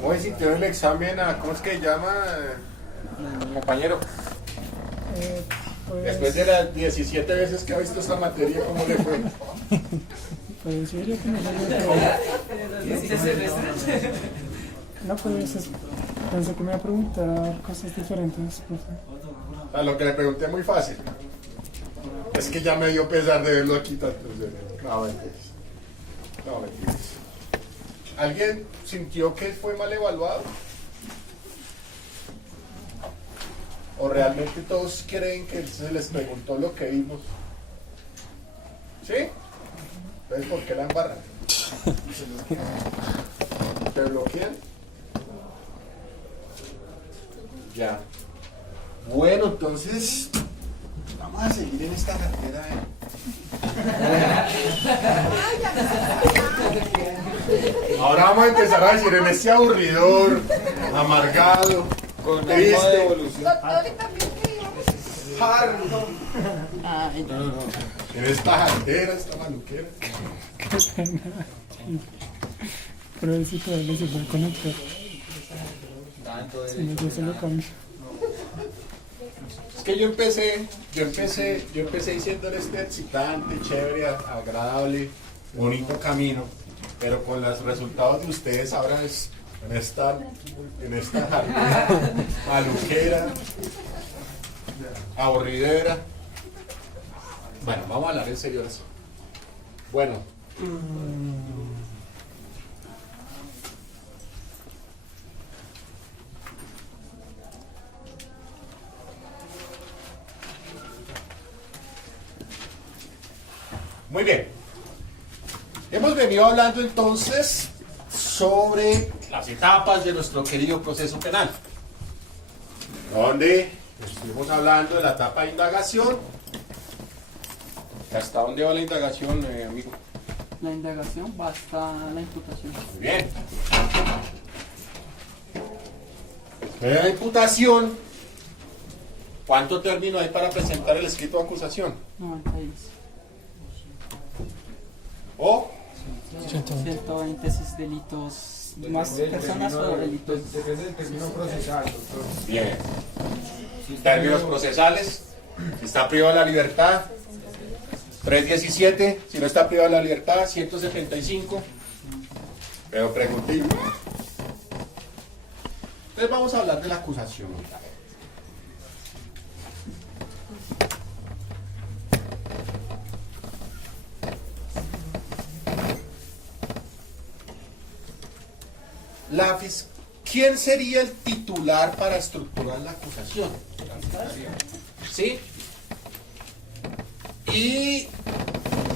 ¿Cómo sintió el examen cómo es que se llama, compañero? Pues, Después de las 17 veces que ha visto esta materia, ¿cómo le fue? pues yo diría que no. No, pues pensé que me iba a preguntar cosas diferentes, profe. A lo que le pregunté muy fácil. Es que ya me dio pesar de verlo aquí tantos veces. No, mentiras. No, mentiras. ¿Alguien sintió que fue mal evaluado? ¿O realmente todos creen que se les preguntó lo que vimos? ¿Sí? Entonces, ¿por qué la embarran? ¿Te bloquean? Ya. Bueno, entonces vamos a seguir en esta cartera. Ahora vamos a empezar a decir en este aburridor, amargado, triste, harto. En esta jartera, esta maluquera. Pero él sí todavía se puede conectar. Si no, yo se lo cambio. Es que yo empecé diciendo este excitante, chévere, agradable, bonito camino, pero con los resultados de ustedes ahora es en esta jartera, maluquera, aburridera. Bueno, vamos a hablar en serio de eso. Bueno. Muy bien. Hemos venido hablando entonces sobre las etapas de nuestro querido proceso penal, donde estuvimos hablando de la etapa de indagación. ¿Hasta dónde va la indagación, amigo? La indagación va hasta la imputación. Muy bien. De la imputación, ¿cuánto término hay para presentar el escrito de acusación? 96. ¿O? 120 delitos. Más personas o delitos. Depende del término procesal, doctor. Bien. Términos procesales. Si está privado de la libertad, 317. Si no está privado de la libertad, 175. Pero pregunté. Entonces vamos a hablar de la acusación. ¿Quién sería el titular para estructurar la acusación? ¿Sí? ¿Y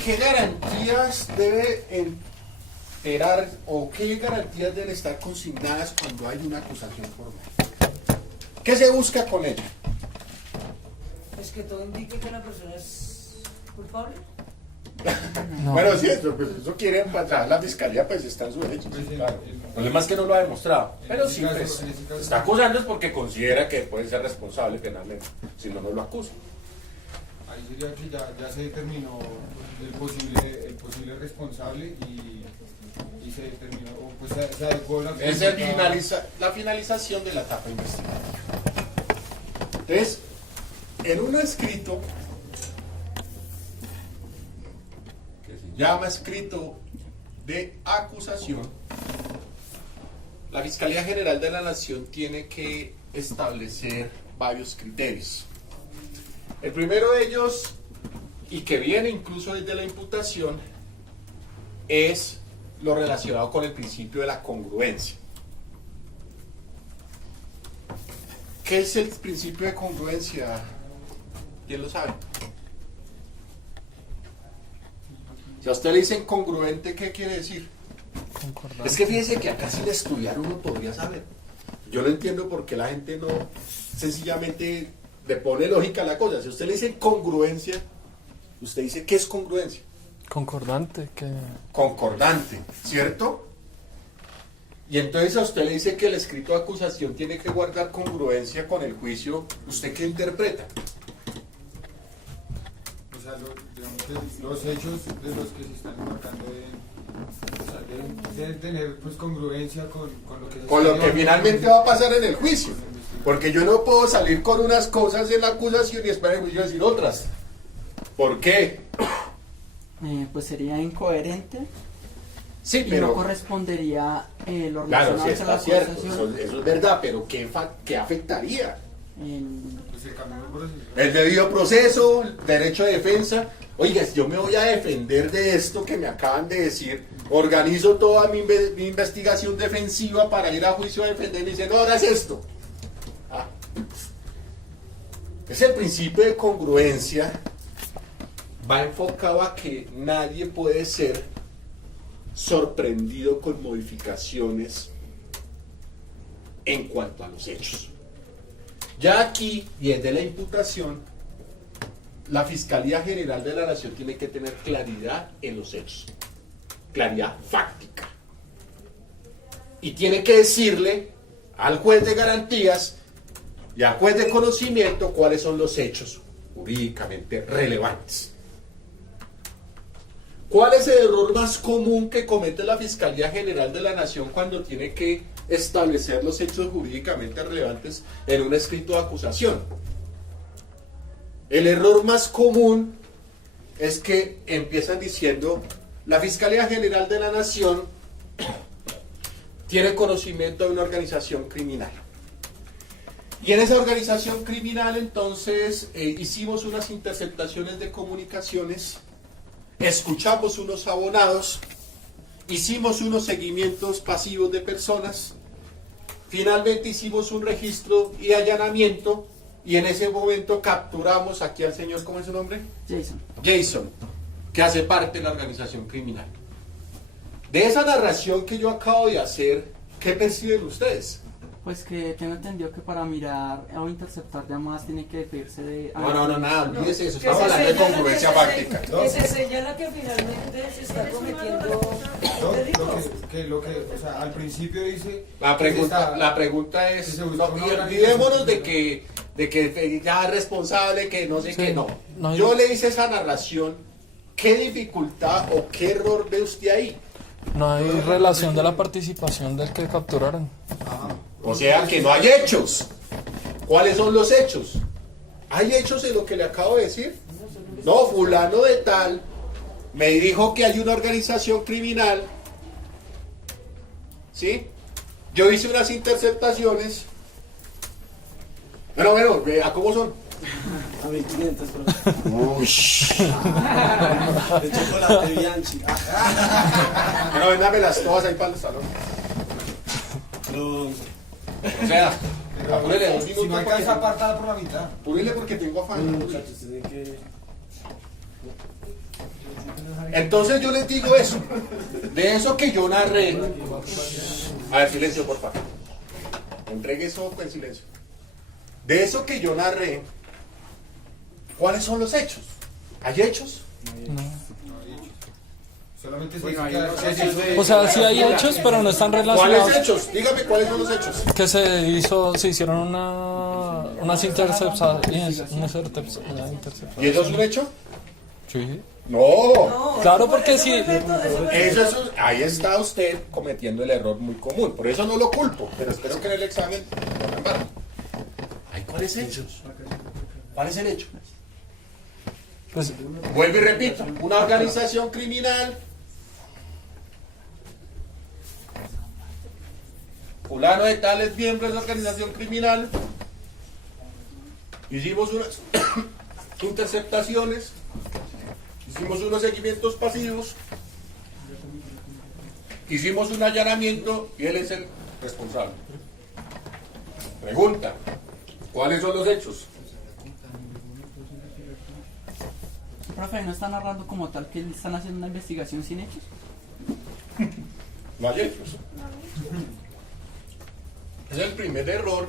qué garantías debe enterar o qué garantías deben estar consignadas cuando hay una acusación formal? ¿Qué se busca con ella? Es que todo indique que la persona es culpable. No. Bueno, sí, eso quiere pasar la fiscalía, pues está en su derecho. Sí, claro. El problema es que no lo ha demostrado. Pero sí, pues, se está acusando es porque considera que puede ser responsable penalmente. Si no, no lo acusa. Ahí sería que ya se determinó el posible responsable y se determinó, o pues se adecuó la Es la finalización de la etapa investigativa. Entonces, en un escrito que se llama escrito de acusación, la Fiscalía General de la Nación tiene que establecer varios criterios. El primero de ellos, y que viene incluso desde la imputación, es lo relacionado con el principio de la congruencia. ¿Qué es el principio de congruencia? ¿Quién lo sabe? Si a usted le dicen congruente, ¿qué quiere decir? Concordante. Es que fíjese que acá sin estudiar uno podría saber. Yo no entiendo por qué la gente no sencillamente le pone lógica a la cosa. Si a usted le dice congruencia, usted dice, ¿qué es congruencia? Concordante, que... Concordante, ¿cierto? Y entonces a usted le dice que el escrito de acusación tiene que guardar congruencia con el juicio. ¿Usted qué interpreta? O sea, digamos que los hechos de los que se están marcando debe tener pues congruencia con lo que... Con lo que finalmente va a pasar en el juicio. Porque yo no puedo salir con unas cosas en la acusación y esperar el juicio decir otras. ¿Por qué? Pues sería incoherente Sí, y no pero... correspondería lo Claro, relacionado sí a está la cierto, acusación. eso es verdad, pero ¿qué afectaría? Pues el camino procesal. El debido proceso, el derecho de defensa. Oiga, si yo me voy a defender de esto que me acaban de decir, organizo toda mi investigación defensiva para ir a juicio a defenderme y dicen, no, ahora es esto. Ah. Es el principio de congruencia, va enfocado a que nadie puede ser sorprendido con modificaciones en cuanto a los hechos. Ya aquí, y es de la imputación, la Fiscalía General de la Nación tiene que tener claridad en los hechos, claridad fáctica. Y tiene que decirle al juez de garantías y al juez de conocimiento cuáles son los hechos jurídicamente relevantes. ¿Cuál es el error más común que comete la Fiscalía General de la Nación cuando tiene que establecer los hechos jurídicamente relevantes en un escrito de acusación? El error más común es que empiezan diciendo, la Fiscalía General de la Nación tiene conocimiento de una organización criminal. Y en esa organización criminal entonces hicimos unas interceptaciones de comunicaciones, escuchamos unos abonados, hicimos unos seguimientos pasivos de personas, finalmente hicimos un registro y allanamiento y en ese momento capturamos aquí al señor, ¿cómo es su nombre? Jason, que hace parte de la organización criminal. De esa narración que yo acabo de hacer, ¿qué perciben ustedes? Pues que tengo entendido que para mirar o interceptar llamadas tiene que pedirse de... No, nada, olvídese eso, Que estamos se hablando de señala congruencia que fáctica. que se señala que finalmente se está cometiendo delitos. O sea, al principio dice... La pregunta es, Sí, se no, busca una olvidémonos de organización. que ya es responsable, que no sé Sí, qué, no. no hay- Yo le hice esa narración, ¿qué dificultad o qué error ve usted ahí? No hay relación de la participación del que capturaron. O sea, que no hay hechos. ¿Cuáles son los hechos? ¿Hay hechos en lo que le acabo de decir? No, fulano de tal me dijo que hay una organización criminal. ¿Sí? Yo hice unas interceptaciones. Bueno, ¿a cómo son? A 1500, pero Uy. de chocolate Bianchi. Bueno, véndamelas todas ahí para el salón. Pero O sea, apúrele 2 Si no minutos alcanza, porque, apartada por la mitad. apúrele porque tengo afán. muchachos, tienen que... Entonces yo les digo eso. De eso que yo narré. A ver, silencio, por favor. Entregue eso en silencio. De eso que yo narré, ¿cuáles son los hechos? ¿Hay hechos? No. Solamente se Bueno, dice hay que- unos- O sea, sí hay hechos, pero no están ¿Cuáles relacionados. hechos? Dígame cuáles son los hechos. Que se hicieron unas interceptaciones. ¿Y eso es un hecho? Sí. No. No, Claro, eso porque fue sí. efecto, fue Eso efecto. es ahí está usted cometiendo el error muy común. Por eso no lo culpo, pero espero que en el examen lo embargue. ¿Hay cuáles hechos? ¿Cuál es el hecho? Pues, Vuelvo y repito, una organización criminal, fulano de tal es miembro de esa organización criminal, hicimos unas interceptaciones, hicimos unos seguimientos pasivos, hicimos un allanamiento y él es el responsable. Pregunta, ¿cuáles son los hechos? Profe, ¿no está narrando como tal que están haciendo una investigación sin hechos? No hay hechos. Es el primer error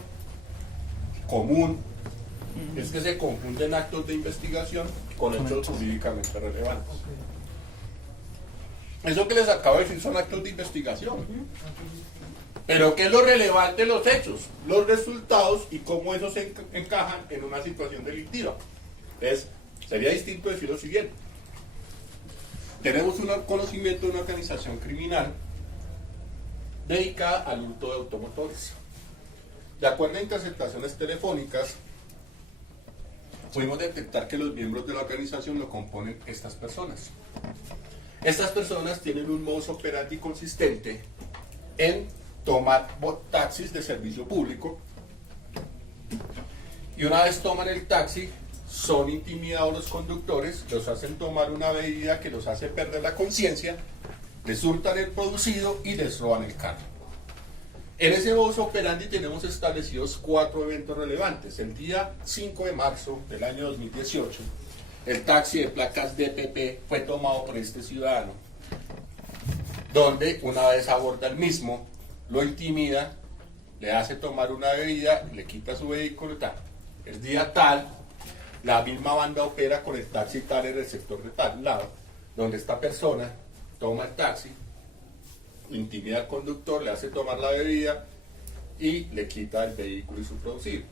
común, es que se confunden actos de investigación con hechos jurídicamente relevantes. Eso que les acabo de decir son actos de investigación. Pero ¿qué es lo relevante de los hechos? Los resultados y cómo esos se encajan en una situación delictiva. Entonces, sería distinto decir lo siguiente. Tenemos un conocimiento de una organización criminal dedicada al hurto de automotores. De acuerdo a interceptaciones telefónicas, pudimos detectar que los miembros de la organización lo componen estas personas. Estas personas tienen un modus operandi consistente en tomar taxis de servicio público, y una vez toman el taxi son intimidados los conductores, los hacen tomar una bebida que los hace perder la conciencia, les hurtan el producido y les roban el carro. En ese modus operandi tenemos establecidos 4 eventos relevantes. El día 5 de marzo del año 2018, el taxi de placas DPP fue tomado por este ciudadano, donde una vez aborda el mismo, lo intimida, le hace tomar una bebida, le quita su vehículo y tal. El día tal, la misma banda opera con el taxi tal en el sector de tal lado, donde esta persona toma el taxi, intimida al conductor, le hace tomar la bebida y le quita el vehículo y su producido.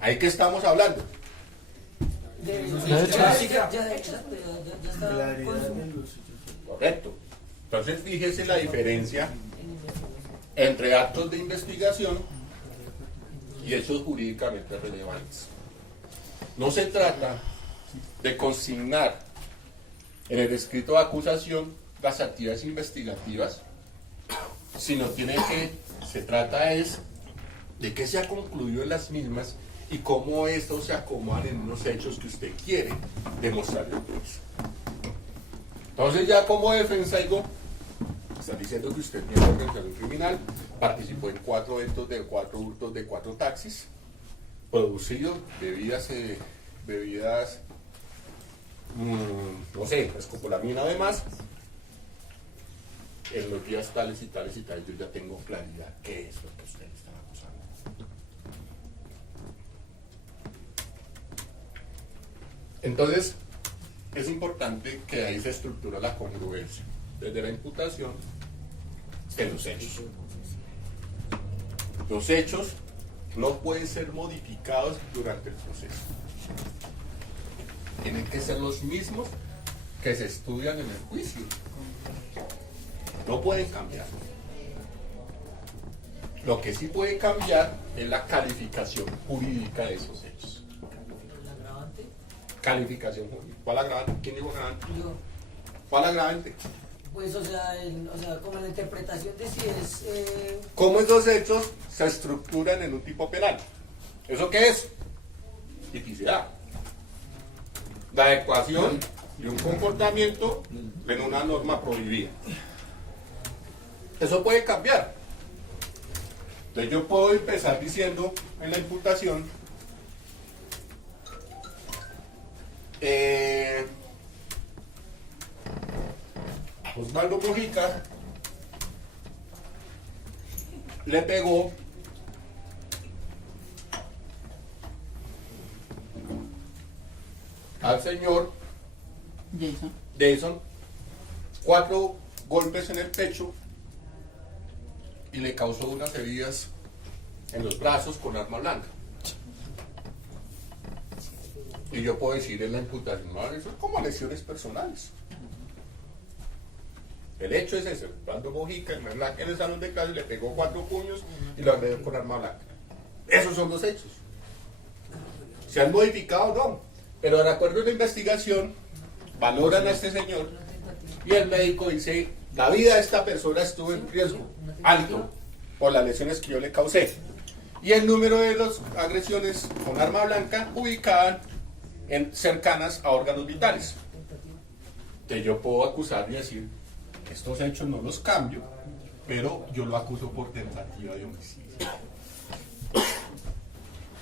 ¿Ahí qué estamos hablando? De hecho, ya está Claridad consumido. de los hechos. Correcto. Entonces fíjese la diferencia entre actos de investigación y hechos jurídicamente relevantes. No se trata de consignar en el escrito de acusación las actividades investigativas, sino se trata es de qué se ha concluido en las mismas y cómo estos se acomodan en unos hechos que usted quiere demostrar en el juicio. Entonces ya como defensa digo, está diciendo que usted es miembro de organización criminal, participó en 4 eventos de 4 hurtos de 4 taxis, producido bebidas, no sé, escopolamina además, en los días tales y tales y tales. Yo ya tengo claridad qué es lo que ustedes están acusando. Entonces, es importante que ahí se estructura la congruencia desde la imputación en los hechos. Los hechos no pueden ser modificados durante el proceso. Tienen que ser los mismos que se estudian en el juicio. No pueden cambiar. Lo que sí puede cambiar es la calificación jurídica de esos hechos. ¿El agravante? Calificación jurídica. ¿Cuál agravante? ¿Quién dijo agravante? Yo, ¿Cuál agravante? pues, o sea, como la interpretación de si es... ¿Cómo esos hechos se estructuran en un tipo penal? ¿Eso qué es? Tipicidad. La adecuación de un comportamiento en una norma prohibida. Eso puede cambiar. Entonces yo puedo empezar diciendo en la imputación Osvaldo Mujica le pegó al señor Jason 4 golpes en el pecho y le causó unas heridas en los brazos con arma blanca. Y yo puedo decir en la imputación, no, eso es como lesiones personales. El hecho es ese: Osvaldo Mujica en el salón de clase le pegó 4 puños y lo agredió con arma blanca. Esos son los hechos. ¿Se han modificado? No. Pero de acuerdo a la investigación, valoran a este señor y el médico dice: la vida de esta persona estuvo en riesgo alto por las lesiones que yo le causé. Y el número de las agresiones con arma blanca ubicaban cercanas a órganos vitales. Entonces yo puedo acusar y decir: estos hechos no los cambio, pero yo lo acuso por tentativa de homicidio.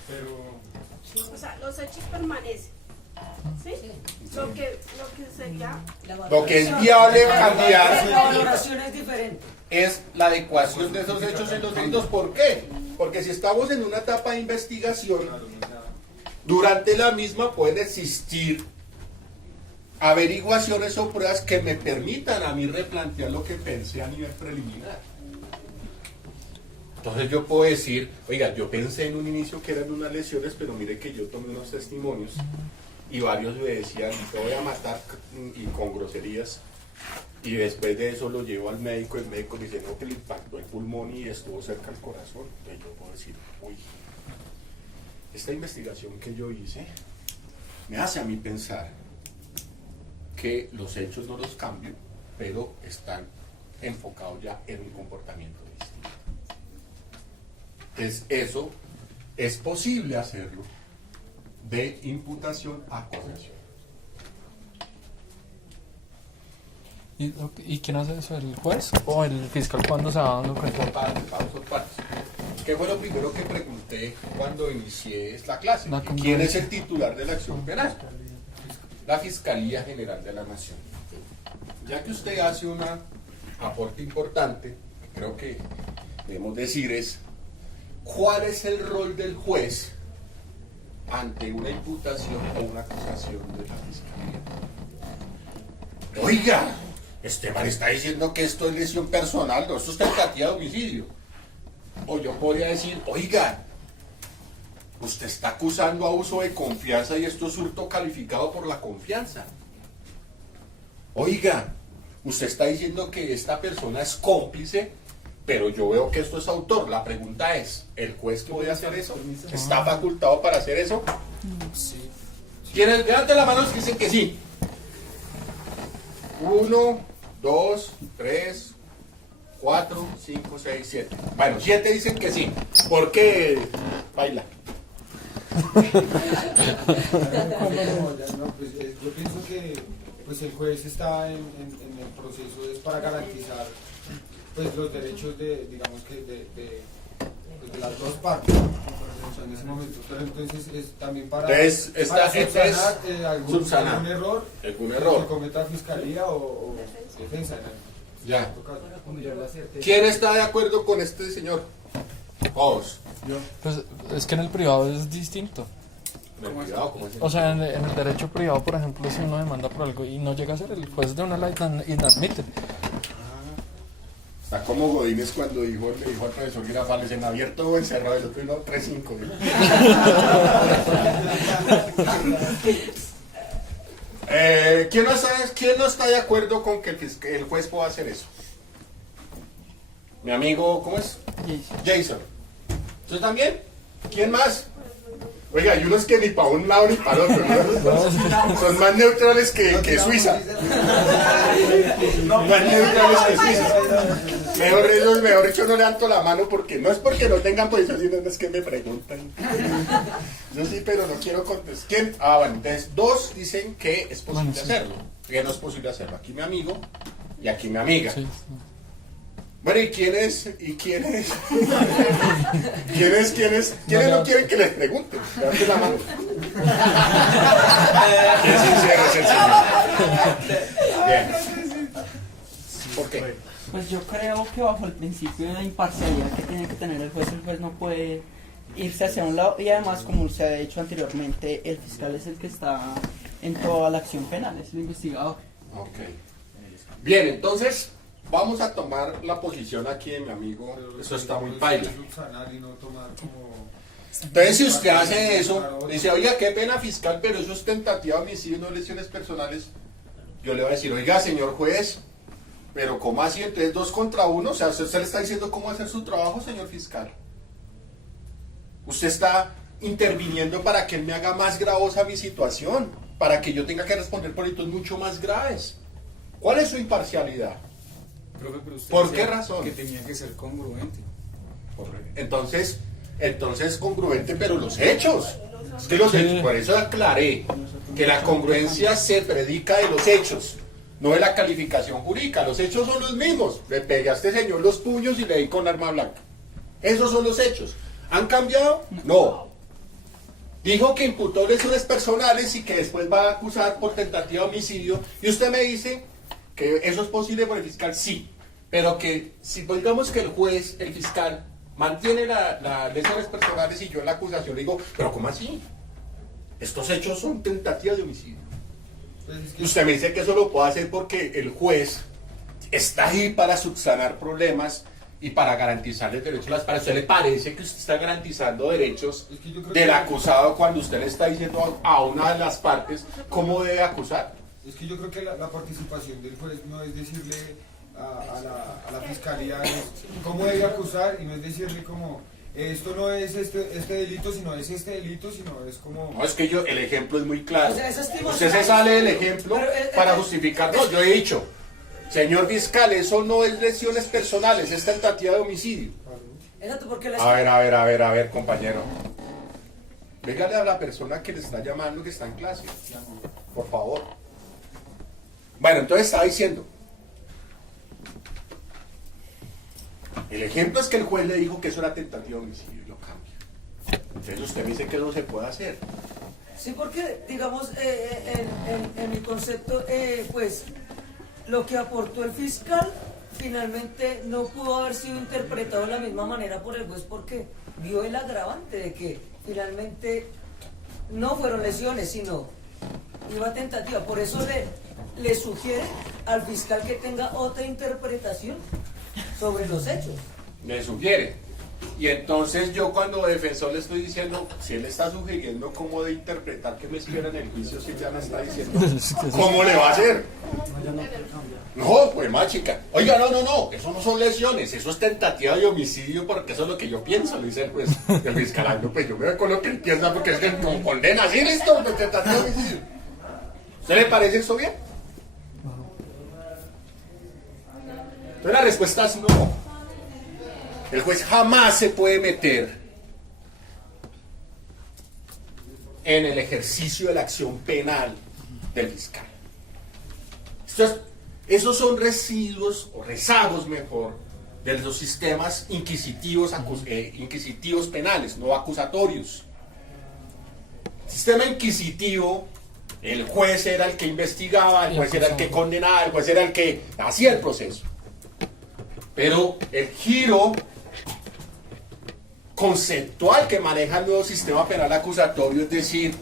Pero O sea, los hechos permanecen. ¿Sí? Lo que sería. Lo que es viable La cambiar valoración es diferente. es la adecuación de esos hechos en los delitos. ¿Por qué? Porque si estamos en una etapa de investigación, durante la misma pueden existir averiguaciones o pruebas que me permitan a mí replantear lo que pensé a nivel preliminar. Entonces yo puedo decir: oiga, yo pensé en un inicio que eran unas lesiones, pero mire que yo tomé unos testimonios y varios me decían: te voy a matar, y con groserías, y después de eso lo llevo al médico, el médico dice no, que le impactó el pulmón y estuvo cerca del corazón. Entonces yo puedo decir, uy, esta investigación que yo hice me hace a mí pensar que los hechos no los cambio, pero están enfocados ya en un comportamiento distinto. Entonces eso es posible hacerlo de imputación a acusación. ¿Y quién hace eso? ¿El juez o el fiscal cuando se va dando cuenta? Por partes. ¿Qué fue lo primero que pregunté cuando inicié la clase? La ¿Quién es el titular de la acción penal? La Fiscalía General de la Nación. Ya que usted hace un aporte importante, creo que debemos decir es, ¿cuál es el rol del juez ante una imputación o una acusación de la Fiscalía? Oiga, Esteban está diciendo que esto es lesión personal, no, esto es tentativa de homicidio. O yo podría decir, oiga, usted está acusando abuso de confianza y esto es hurto calificado por la confianza. Oiga, usted está diciendo que esta persona es cómplice, pero yo veo que esto es autor. La pregunta es, ¿el juez puede hacer eso? ¿Está facultado para hacer eso? Sí. ¿Quiénes? Levanten la mano los que dicen que sí. 1, 2, 3, 4, 5, 6, 7. Bueno, 7 dicen que sí. ¿Por qué baila? Yo pienso que pues el juez está en el proceso es para garantizar pues los derechos de, digamos que de las dos partes, o sea, en ese momento, pero entonces es también para, Entonces, para subsanar algún error algún que error. cometa fiscalía o defensa. Ya. ¿Quién está de acuerdo con este señor? Todos. Pues es que en el privado es distinto. Cuidado, ¿cómo es? O sea, en el derecho privado, por ejemplo, si uno demanda por algo y no llega a ser, el juez de una la inadmite. Está como Godínez cuando le dijo al profesor Girafales, en abierto o encerrado, el otro no, 3-5. ¿Quién no está de acuerdo con que el juez pueda hacer eso? Mi amigo, ¿cómo es? Jason. ¿Usted también? ¿Quién más? Oiga, hay unos que ni para un lado ni para el otro, ¿no? Son más neutrales que Suiza. Más neutrales que Suiza. Mejor dicho, no levanto la mano porque no es porque no tengan posición, sino es que me preguntan. Yo sí, pero no quiero contestar. ¿Quién? Bueno, entonces 2 dicen que es posible hacerlo. Que no es posible hacerlo. Aquí mi amigo y aquí mi amiga. Sí. Bueno, ¿y quiénes no quieren que les pregunten? Levanten la mano. Qué sincero es el señor. Bien. ¿Por qué? Pues yo creo que bajo el principio de imparcialidad que tiene que tener el juez no puede irse hacia un lado, y además, como se ha dicho anteriormente, el fiscal es el que está en toda la acción penal, es el investigador. Ok. Bien, entonces vamos a tomar la posición aquí de mi amigo. Eso está muy paila. Entonces, si usted hace eso, dice, oiga, qué pena fiscal, pero eso es tentativa de homicidio, no lesiones personales, yo le voy a decir, oiga, señor juez, pero ¿cómo así? Entonces 2 contra 1, o sea, usted le está diciendo cómo hacer su trabajo, señor fiscal. Usted está interviniendo para que él me haga más gravosa mi situación, para que yo tenga que responder por delitos mucho más graves. ¿Cuál es su imparcialidad? Profe, pero usted ¿Por decía qué razón? que tenía que ser congruente. Entonces congruente, pero los hechos. Es que los hechos, por eso aclaré que la congruencia se predica de los hechos, no de la calificación jurídica. Los hechos son los mismos. Le pegué a este señor los puños y le di con arma blanca. Esos son los hechos. ¿Han cambiado? No. Dijo que imputó lesiones personales y que después va a acusar por tentativa de homicidio. Y usted me dice que eso es posible por el fiscal, sí. Pero que si digamos que el juez, el fiscal, mantiene las lesiones personales y yo en la acusación le digo, pero ¿cómo así? Estos hechos son tentativas de homicidio. Y usted me dice que eso lo puede hacer porque el juez está ahí para subsanar problemas y para garantizarle derechos a las partes. ¿A usted le parece que usted está garantizando derechos del acusado cuando usted le está diciendo a una de las partes cómo debe acusar? Es que yo creo que la participación del juez no es decirle a la fiscalía cómo debe acusar, y no es decirle como esto no es este delito, sino es este delito, sino es como... No, es que el ejemplo es muy claro. O sea, esa estima- Usted se sale del ejemplo Pero, para justificar. No, yo he dicho, señor fiscal, eso no es lesiones personales, es tentativa de homicidio. Exacto, porque la A ver, compañero. Dígale a la persona que le está llamando que está en clase. Por favor. Bueno, entonces estaba diciendo. El ejemplo es que el juez le dijo que eso era tentativa de homicidio y lo cambia. Entonces usted me dice que eso se puede hacer. Sí, porque, digamos, en mi concepto, pues, lo que aportó el fiscal finalmente no pudo haber sido interpretado de la misma manera por el juez porque vio el agravante de que finalmente no fueron lesiones, sino iba tentativa. Por eso le sugiere al fiscal que tenga otra interpretación sobre los hechos. Me sugiere. Y entonces yo como defensor le estoy diciendo, si él está sugiriendo cómo de interpretar que me espera en el juicio, si ya me está diciendo, ¿cómo le va a hacer? No, pues más chica. Oiga, no, eso no son lesiones, eso es tentativa de homicidio porque eso es lo que yo pienso, le dice el fiscal. Ay, no, pues yo me voy con lo que él piensa porque es que no condena, así listo, de tentativa de homicidio. ¿Usted le parece eso bien? Entonces la respuesta es no. El juez jamás se puede meter en el ejercicio de la acción penal del fiscal. Esos son residuos, o rezagos mejor, de los sistemas inquisitivos penales, no acusatorios. Sistema inquisitivo, el juez era el que investigaba, el juez era el que condenaba, el juez era el que hacía el proceso. Pero el giro conceptual que maneja el nuevo sistema penal acusatorio, es decir,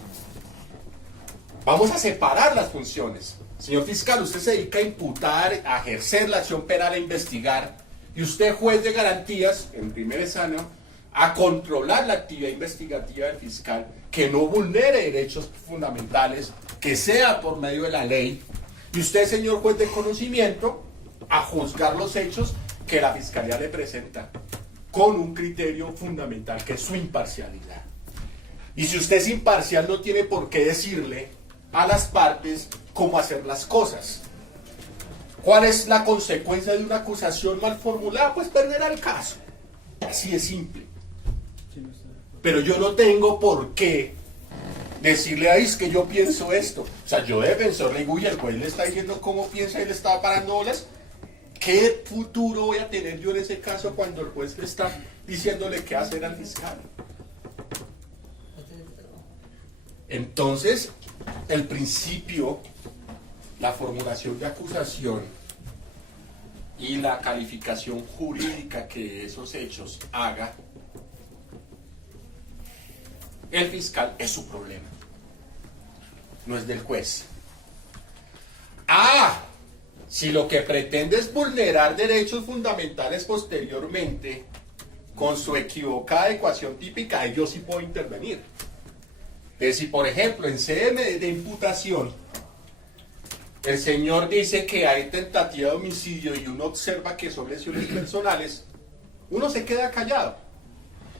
vamos a separar las funciones. Señor fiscal, usted se dedica a imputar, a ejercer la acción penal, a investigar, y usted, juez de garantías, en primer examen, a controlar la actividad investigativa del fiscal, que no vulnere derechos fundamentales, que sea por medio de la ley, y usted, señor juez de conocimiento, a juzgar los hechos que la fiscalía le presenta, con un criterio fundamental que es su imparcialidad. Y si usted es imparcial, no tiene por qué decirle a las partes cómo hacer las cosas. ¿Cuál es la consecuencia de una acusación mal formulada? Pues perderá el caso. Así de simple. Pero yo no tengo por qué decirle a es que yo pienso esto. O sea, yo defensor le digo, uy, el juez le está diciendo cómo piensa y le está parando bolas. ¿Qué futuro voy a tener yo en ese caso cuando el juez está diciéndole qué hacer al fiscal? Entonces, el principio, la formulación de acusación y la calificación jurídica que esos hechos haga el fiscal es su problema, no es del juez. Si lo que pretende es vulnerar derechos fundamentales posteriormente, con su equivocada ecuación típica, yo sí puedo intervenir. Entonces, si por ejemplo en CM de imputación, el señor dice que hay tentativa de homicidio y uno observa que son lesiones personales, uno se queda callado.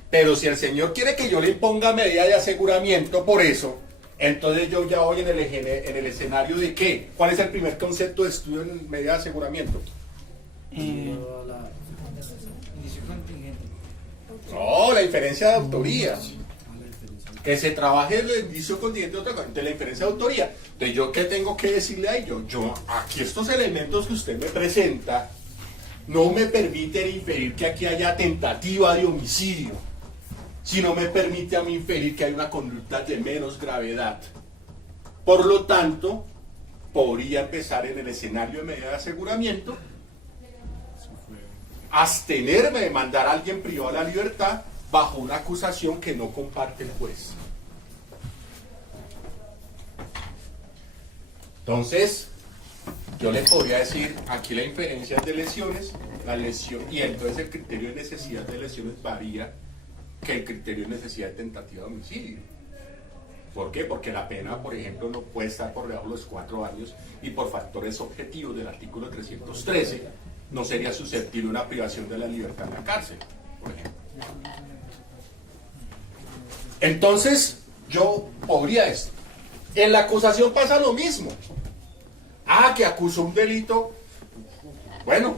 Pero si el señor quiere que yo le imponga medida de aseguramiento por eso, entonces yo ya voy en el escenario de ¿qué? ¿Cuál es el primer concepto de estudio en medida de aseguramiento? No, la diferencia de autoría. Que se trabaje el indicio contingente de otra cosa, de la diferencia de autoría. Entonces, ¿yo qué tengo que decirle a ellos? Aquí estos elementos que usted me presenta no me permiten inferir que aquí haya tentativa de homicidio, sino me permite a mí inferir que hay una conducta de menos gravedad. Por lo tanto, podría empezar en el escenario de medida de aseguramiento, abstenerme de mandar a alguien privado de la libertad bajo una acusación que no comparte el juez. Entonces, yo le podría decir, aquí la inferencia es de lesiones, y entonces el criterio de necesidad de lesiones varía que el criterio de necesidad de tentativa de homicidio. ¿Por qué? Porque la pena, por ejemplo, no puede estar por debajo de los 4 años y por factores objetivos del artículo 313 no sería susceptible una privación de la libertad en la cárcel, por ejemplo. Entonces, yo podría esto. En la acusación pasa lo mismo. Que acusó un delito. Bueno,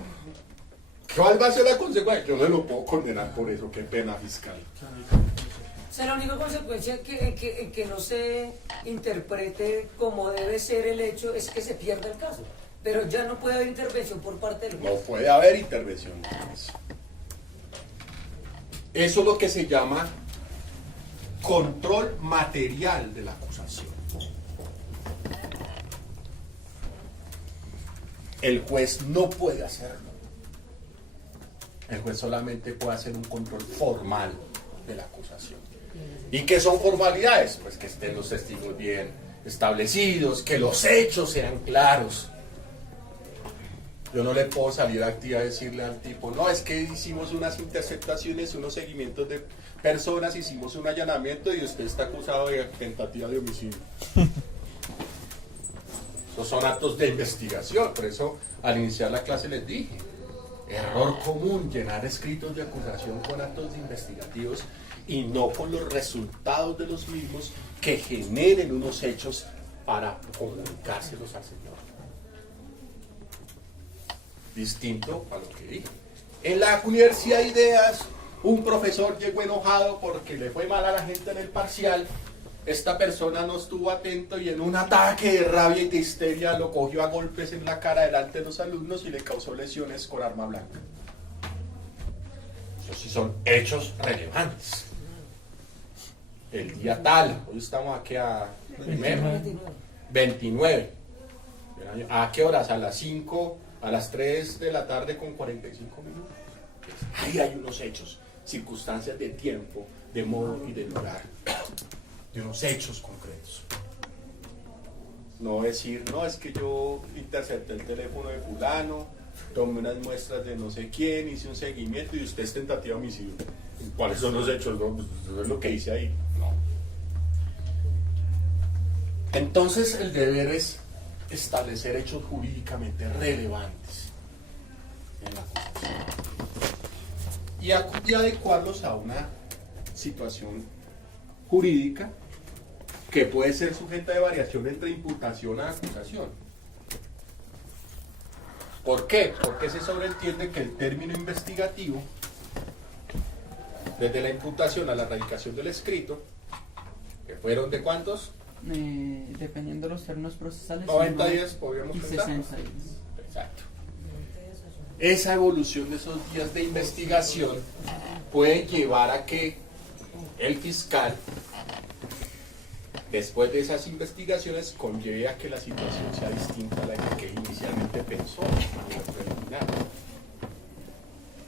¿cuál va a ser la consecuencia? Yo no lo puedo condenar por eso. Qué pena, fiscal. O sea, la única consecuencia que no se interprete como debe ser el hecho es que se pierda el caso. Pero ya no puede haber intervención por parte del juez. No puede haber intervención. Eso es lo que se llama control material de la acusación. El juez no puede hacerlo. El juez solamente puede hacer un control formal de la acusación. ¿Y qué son formalidades? Pues que estén los testigos bien establecidos, que los hechos sean claros. Yo no le puedo salir aquí a decirle al tipo, no, es que hicimos unas interceptaciones, unos seguimientos de personas, hicimos un allanamiento y usted está acusado de tentativa de homicidio. Esos son actos de investigación, por eso al iniciar la clase les dije, error común, llenar escritos de acusación con actos investigativos y no con los resultados de los mismos que generen unos hechos para comunicárselos al señor. Distinto a lo que dije. En la Universidad de Ideas, un profesor llegó enojado porque le fue mal a la gente en el parcial. Esta persona no estuvo atento y en un ataque de rabia y de histeria lo cogió a golpes en la cara delante de los alumnos y le causó lesiones con arma blanca. Esos sí son hechos relevantes. El día tal, hoy estamos aquí a 29. ¿A qué horas? A las 5, a las 3 de la tarde con 45 minutos. Ahí hay unos hechos, circunstancias de tiempo, de modo y de lugar, de unos hechos concretos. No decir, no, es que yo intercepté el teléfono de fulano, tomé unas muestras de no sé quién, hice un seguimiento y usted es tentativa de homicidio. ¿Cuáles son los hechos? No, pues eso es lo que hice ahí. No. Entonces el deber es establecer hechos jurídicamente relevantes en la acusación y adecuarlos a una situación jurídica que puede ser sujeta de variación entre imputación a acusación. ¿Por qué? Porque se sobreentiende que el término investigativo, desde la imputación a la erradicación del escrito, que fueron ¿de cuántos? Dependiendo de los términos procesales. 90 días, podríamos y pensar. 60 días. Exacto. Esa evolución de esos días de investigación puede llevar a que el fiscal, después de esas investigaciones, conlleve a que la situación sea distinta a la que inicialmente pensó a nivel preliminar.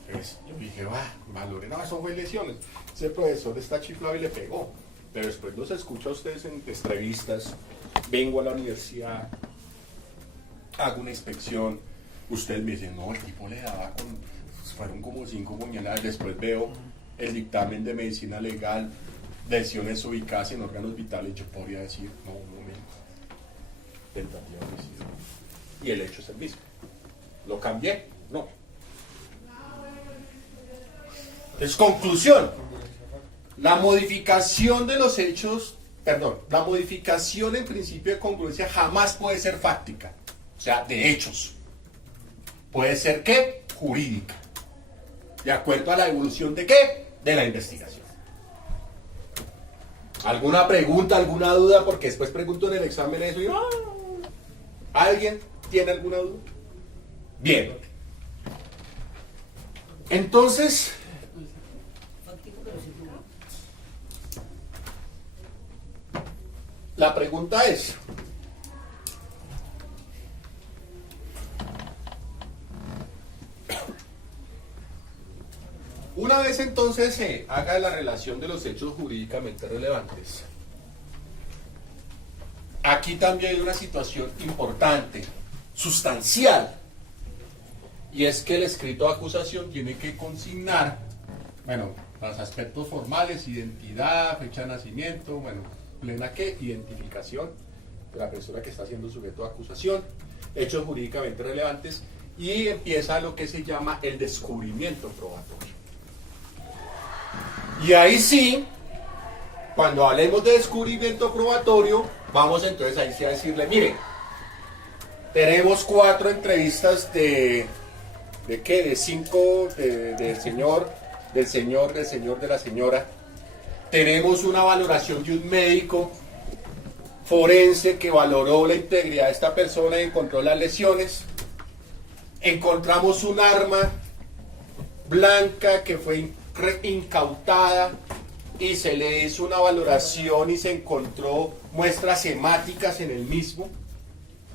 Entonces, yo dije, valore, no, eso fue lesiones. Ese profesor está chiflado y le pegó. Pero después los escucho a ustedes en entrevistas, vengo a la universidad, hago una inspección, ustedes me dicen, no, el tipo le daba fueron como 5 puñaladas, después veo el dictamen de medicina legal, lesiones ubicadas en órganos vitales, yo podría decir, no, un momento, tentativa de homicidio. Y el hecho es el mismo. ¿Lo cambié? No. Entonces, conclusión. La modificación de los hechos, la modificación en principio de congruencia jamás puede ser fáctica, o sea, de hechos. Puede ser, ¿qué? Jurídica. ¿De acuerdo a la evolución de qué? De la investigación. ¿Alguna pregunta, alguna duda? Porque después pregunto en el examen eso y ¿alguien tiene alguna duda? Bien. Entonces, la pregunta es, una vez entonces se haga la relación de los hechos jurídicamente relevantes, aquí también hay una situación importante, sustancial, y es que el escrito de acusación tiene que consignar, los aspectos formales, identidad, fecha de nacimiento, plena ¿qué? Identificación de la persona que está siendo sujeto de acusación, hechos jurídicamente relevantes, y empieza lo que se llama el descubrimiento probatorio. Y ahí sí, cuando hablemos de descubrimiento probatorio, vamos entonces ahí sí a decirle, mire, tenemos 4 entrevistas de qué, de 5 del señor, de la señora. Tenemos una valoración de un médico forense que valoró la integridad de esta persona y encontró las lesiones. Encontramos un arma blanca que fue incautada y se le hizo una valoración y se encontró muestras hemáticas en el mismo.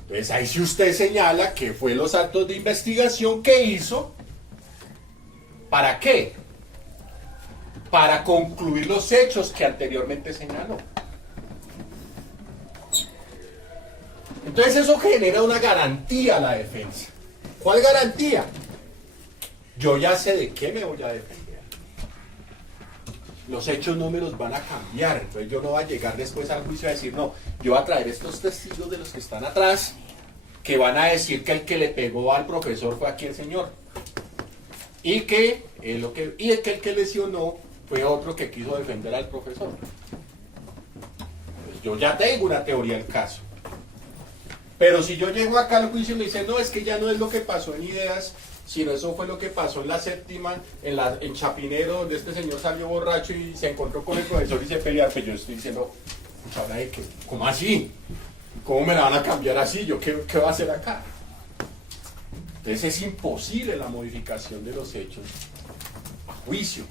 Entonces ahí sí usted señala que fue los actos de investigación que hizo. ¿Para qué? Para concluir los hechos que anteriormente señaló. Entonces eso genera una garantía a la defensa. ¿Cuál garantía? Yo ya sé de qué me voy a defender. Los hechos no me los van a cambiar, entonces yo no voy a llegar después al juicio a decir, no, yo voy a traer estos testigos de los que están atrás, que van a decir que el que le pegó al profesor fue aquí el señor, y que el que lesionó fue otro que quiso defender al profesor. Pues yo ya tengo una teoría del caso. Pero si yo llego acá al juicio y me dicen, no, es que ya no es lo que pasó en Ideas, sino eso fue lo que pasó en la séptima, en Chapinero, donde este señor salió borracho y se encontró con el profesor y se pelearon, pues yo estoy diciendo, ¿ahora de qué? ¿Cómo así? ¿Cómo me la van a cambiar así? ¿Yo qué voy a hacer acá? Entonces es imposible la modificación de los hechos a juicio,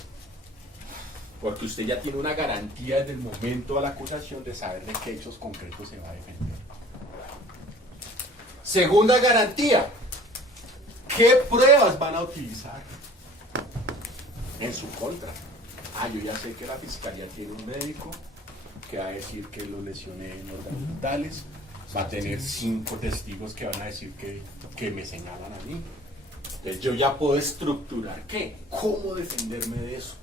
porque usted ya tiene una garantía desde el momento de la acusación de saber de qué hechos concretos se va a defender. Segunda garantía, ¿qué pruebas van a utilizar en su contra? Yo ya sé que la fiscalía tiene un médico que va a decir que lo lesioné en órganos vitales, va a tener 5 testigos que van a decir que me señalan a mí. Entonces yo ya puedo estructurar ¿qué? ¿Cómo defenderme de eso?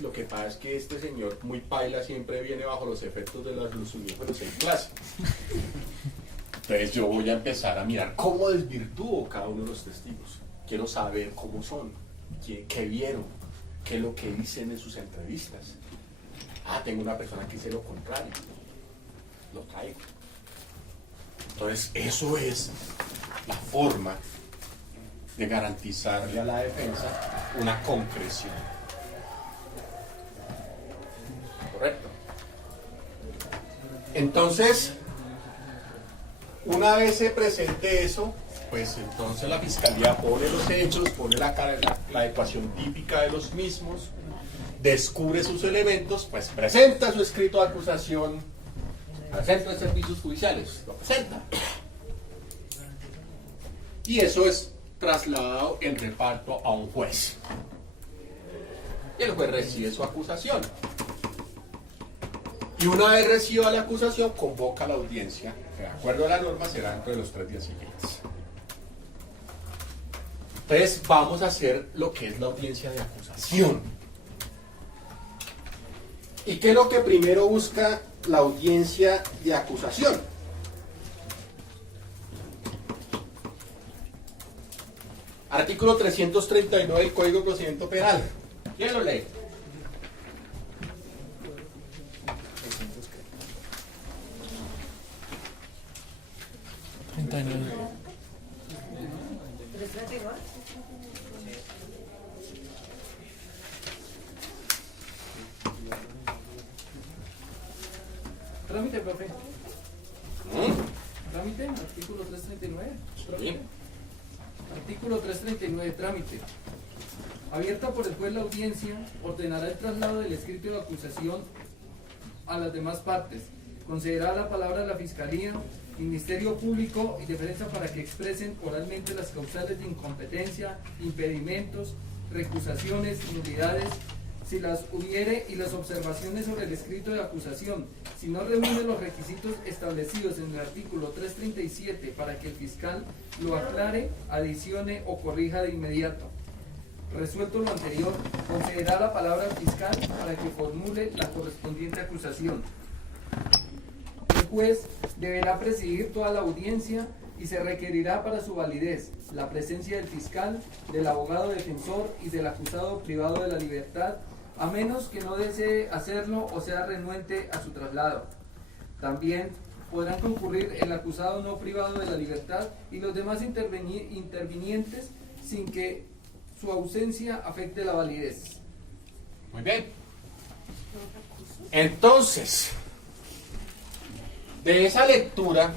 Lo que pasa es que este señor muy paila siempre viene bajo los efectos de los luciníferos en clase. Entonces yo voy a empezar a mirar cómo desvirtúo cada uno de los testigos. Quiero saber cómo son, qué vieron, qué es lo que dicen en sus entrevistas. Tengo una persona que dice lo contrario. Lo traigo. Entonces eso es la forma de garantizarle a la defensa una concreción. ¿Correcto? Entonces, una vez se presente eso, pues entonces la fiscalía pone los hechos, pone la ecuación típica de los mismos, descubre sus elementos, pues presenta su escrito de acusación al Centro de Servicios Judiciales, lo presenta. Y eso es trasladado en reparto a un juez. Y el juez recibe su acusación. Y una vez reciba la acusación, convoca la audiencia, que de acuerdo a la norma será dentro de los 3 días siguientes. Entonces vamos a hacer lo que es la audiencia de acusación. ¿Y qué es lo que primero busca la audiencia de acusación? Artículo 339 del Código de Procedimiento Penal. ¿Quién lo lee? Trámite, profe. Trámite, artículo 339. Sí. Artículo 339, trámite. Abierta por el juez la audiencia, ordenará el traslado del escrito de acusación a las demás partes. Concederá la palabra a la Fiscalía, Ministerio Público y Defensa para que expresen oralmente las causales de incompetencia, impedimentos, recusaciones, nulidades, si las hubiere, y las observaciones sobre el escrito de acusación, si no reúne los requisitos establecidos en el artículo 337 para que el fiscal lo aclare, adicione o corrija de inmediato. Resuelto lo anterior, concederá la palabra al fiscal para que formule la correspondiente acusación. El juez deberá presidir toda la audiencia y se requerirá para su validez la presencia del fiscal, del abogado defensor y del acusado privado de la libertad, a menos que no desee hacerlo o sea renuente a su traslado. También podrán concurrir el acusado no privado de la libertad y los demás intervinientes sin que su ausencia afecte la validez. Muy bien. Entonces, de esa lectura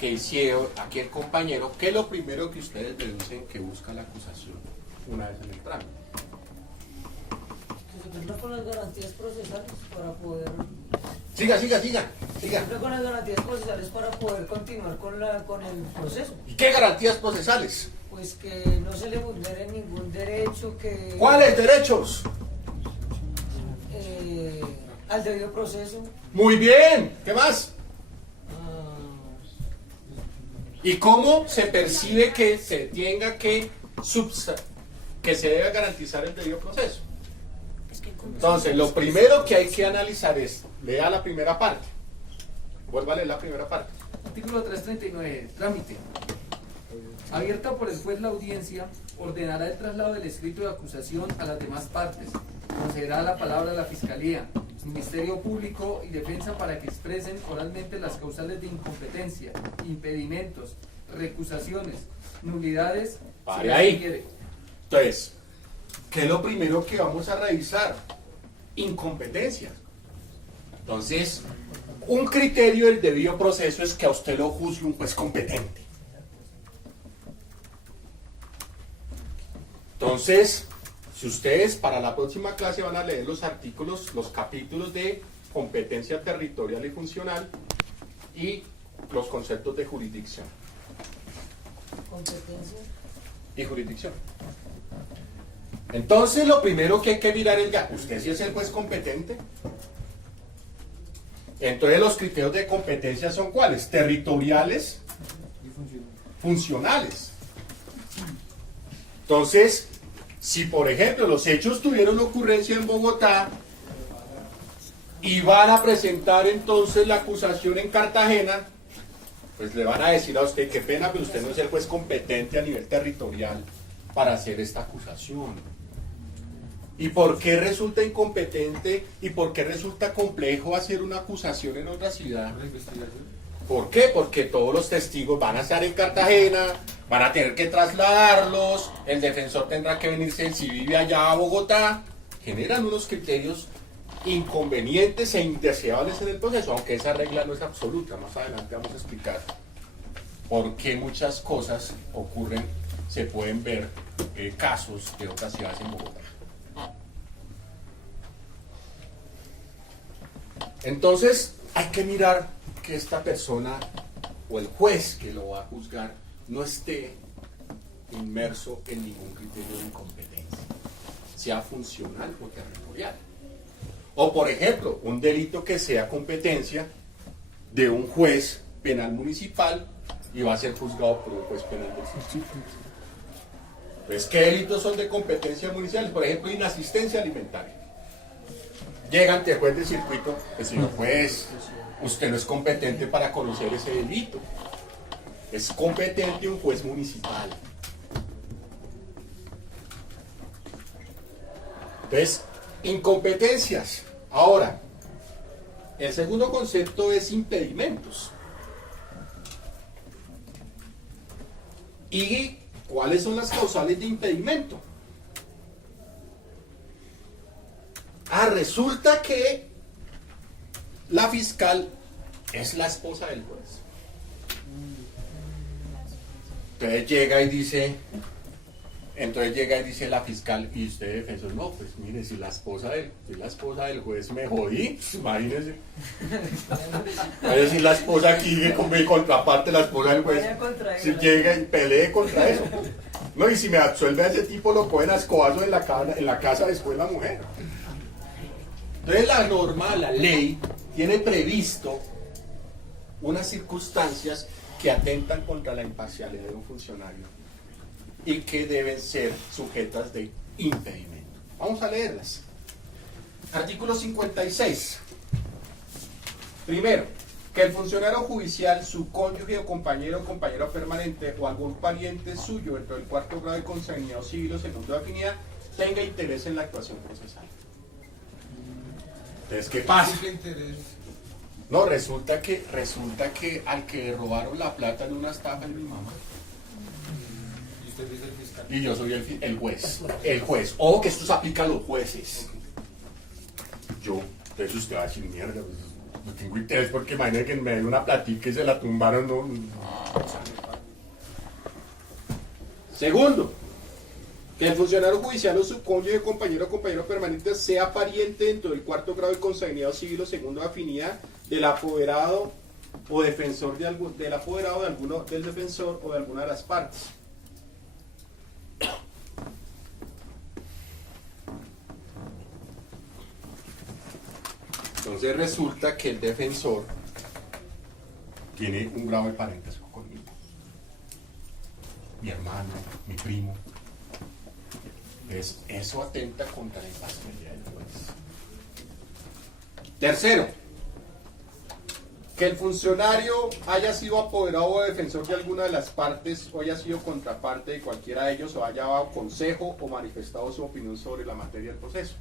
que hicieron aquí el compañero, ¿qué es lo primero que ustedes deducen que busca la acusación una vez en el trámite? Que se cumpla con las garantías procesales para poder... Siga. Siempre con las garantías procesales para poder continuar con el proceso. ¿Y qué garantías procesales? Pues que no se le vulnere ningún derecho, que... ¿Cuáles derechos? Al debido proceso. Muy bien, ¿qué más? ¿Y cómo se percibe que se tenga que se debe garantizar el debido proceso? Entonces, lo primero que hay que analizar es, lea la primera parte. Vuelva a leer la primera parte. Artículo 339. Trámite. Abierta por el juez la audiencia, ordenará el traslado del escrito de acusación a las demás partes. Concederá la palabra a la Fiscalía, Ministerio Público y Defensa para que expresen oralmente las causales de incompetencia, impedimentos, recusaciones, nulidades. Pare ahí. Entonces, ¿qué es lo primero que vamos a revisar? Incompetencia. Entonces, un criterio del debido proceso es que a usted lo juzgue un juez competente. Entonces, si ustedes para la próxima clase van a leer los artículos, los capítulos de competencia territorial y funcional y los conceptos de jurisdicción. Competencia. Y jurisdicción. Entonces, lo primero que hay que mirar es, ¿usted sí es el juez competente? Entonces, los criterios de competencia son ¿cuáles? Territoriales y funcionales. Entonces, si por ejemplo los hechos tuvieron ocurrencia en Bogotá y van a presentar entonces la acusación en Cartagena, pues le van a decir a usted, qué pena, pero usted no es el juez competente a nivel territorial para hacer esta acusación. ¿Y por qué resulta incompetente y por qué resulta complejo hacer una acusación en otra ciudad? ¿Por qué? Porque todos los testigos van a estar en Cartagena, van a tener que trasladarlos, el defensor tendrá que venirse si vive allá a Bogotá. Generan unos criterios inconvenientes e indeseables en el proceso, aunque esa regla no es absoluta. Más adelante vamos a explicar por qué muchas cosas ocurren, se pueden ver casos de otras ciudades en Bogotá. Entonces hay que mirar que esta persona o el juez que lo va a juzgar no esté inmerso en ningún criterio de incompetencia, sea funcional o territorial. O por ejemplo, un delito que sea competencia de un juez penal municipal y va a ser juzgado por un juez penal del circuito. Pues, ¿qué delitos son de competencia municipal? Por ejemplo, inasistencia alimentaria. Llega ante el juez de circuito, el señor juez, usted no es competente para conocer ese delito. Es competente un juez municipal. Entonces, incompetencias. Ahora, el segundo concepto es impedimentos. ¿Y cuáles son las causales de impedimento? Resulta que la fiscal es la esposa del juez. Entonces llega y dice la fiscal, y usted defensor, no, pues mire, si la esposa del juez me jodí, pues, imagínese. Va a decir la esposa aquí, como mi contraparte, la esposa del juez, si llega y pelee contra eso. No, y si me absuelve a ese tipo, lo cogen a escobazos en la casa después la mujer. Entonces la norma, la ley, tiene previsto unas circunstancias que atentan contra la imparcialidad de un funcionario y que deben ser sujetas de impedimento. Vamos a leerlas. Artículo 56. Primero, que el funcionario judicial, su cónyuge o compañero permanente o algún pariente suyo dentro del cuarto grado de consanguinidad civil o segundo de afinidad tenga interés en la actuación procesal. Entonces, ¿qué pasa? Simple interés. No, resulta que al que le robaron la plata en una estafa es mi mamá. Y usted es el fiscal. Y yo soy el juez. El juez. Ojo que esto se aplica a los jueces. Yo, entonces usted va a decir, mierda, pues, no tengo interés porque imagínate que me den una platica y se la tumbaron. No. Segundo, que el funcionario judicial o su cónyuge, compañero permanente sea pariente dentro del cuarto grado de consanguinidad civil o segundo de afinidad del apoderado o defensor del apoderado de alguno del defensor o de alguna de las partes. Entonces resulta que el defensor tiene un grado de parentesco conmigo. Mi hermano, mi primo. Entonces, eso atenta contra la imparcialidad del juez. Tercero, que el funcionario haya sido apoderado o defensor de alguna de las partes o haya sido contraparte de cualquiera de ellos o haya dado consejo o manifestado su opinión sobre la materia del proceso.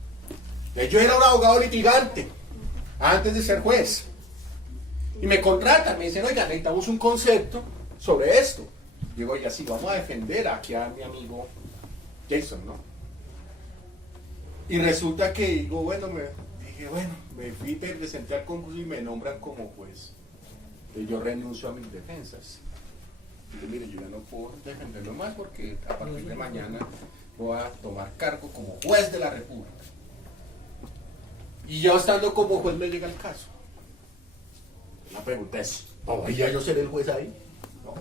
Entonces, yo era un abogado litigante antes de ser juez y me contratan, me dicen, oiga, necesitamos un concepto sobre esto. Digo, y así vamos a defender aquí a mi amigo Jason, ¿no? Y resulta que digo, me fui, me presenté al concurso y me nombran como juez. Y yo renuncio a mis defensas. Y mire, yo ya no puedo defenderlo más porque a partir de mañana voy a tomar cargo como juez de la República. Y yo estando como juez me llega el caso. La pregunta es, ¿podría yo ser el juez ahí? No.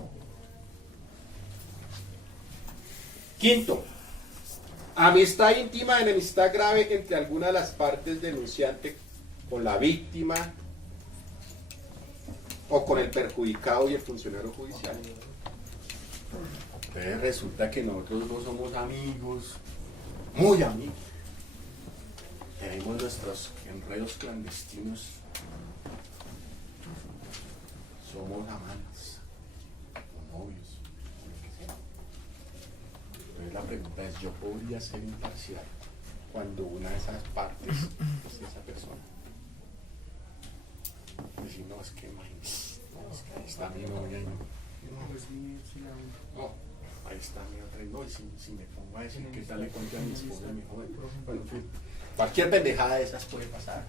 Quinto, amistad íntima, enemistad grave entre alguna de las partes denunciante con la víctima o con el perjudicado y el funcionario judicial. Entonces resulta que nosotros dos somos amigos, muy amigos. Tenemos nuestros enredos clandestinos. Somos amantes, o novios, o lo que sea. Entonces la pregunta es, ¿yo podría ser imparcial cuando una de esas partes es esa persona? Decir, no, es que ahí está mi novia y no, ahí está mi otra y no, y si me pongo a decir qué tal le cuento a mi esposa y mi joven, bueno, en fin, cualquier pendejada de esas puede pasar.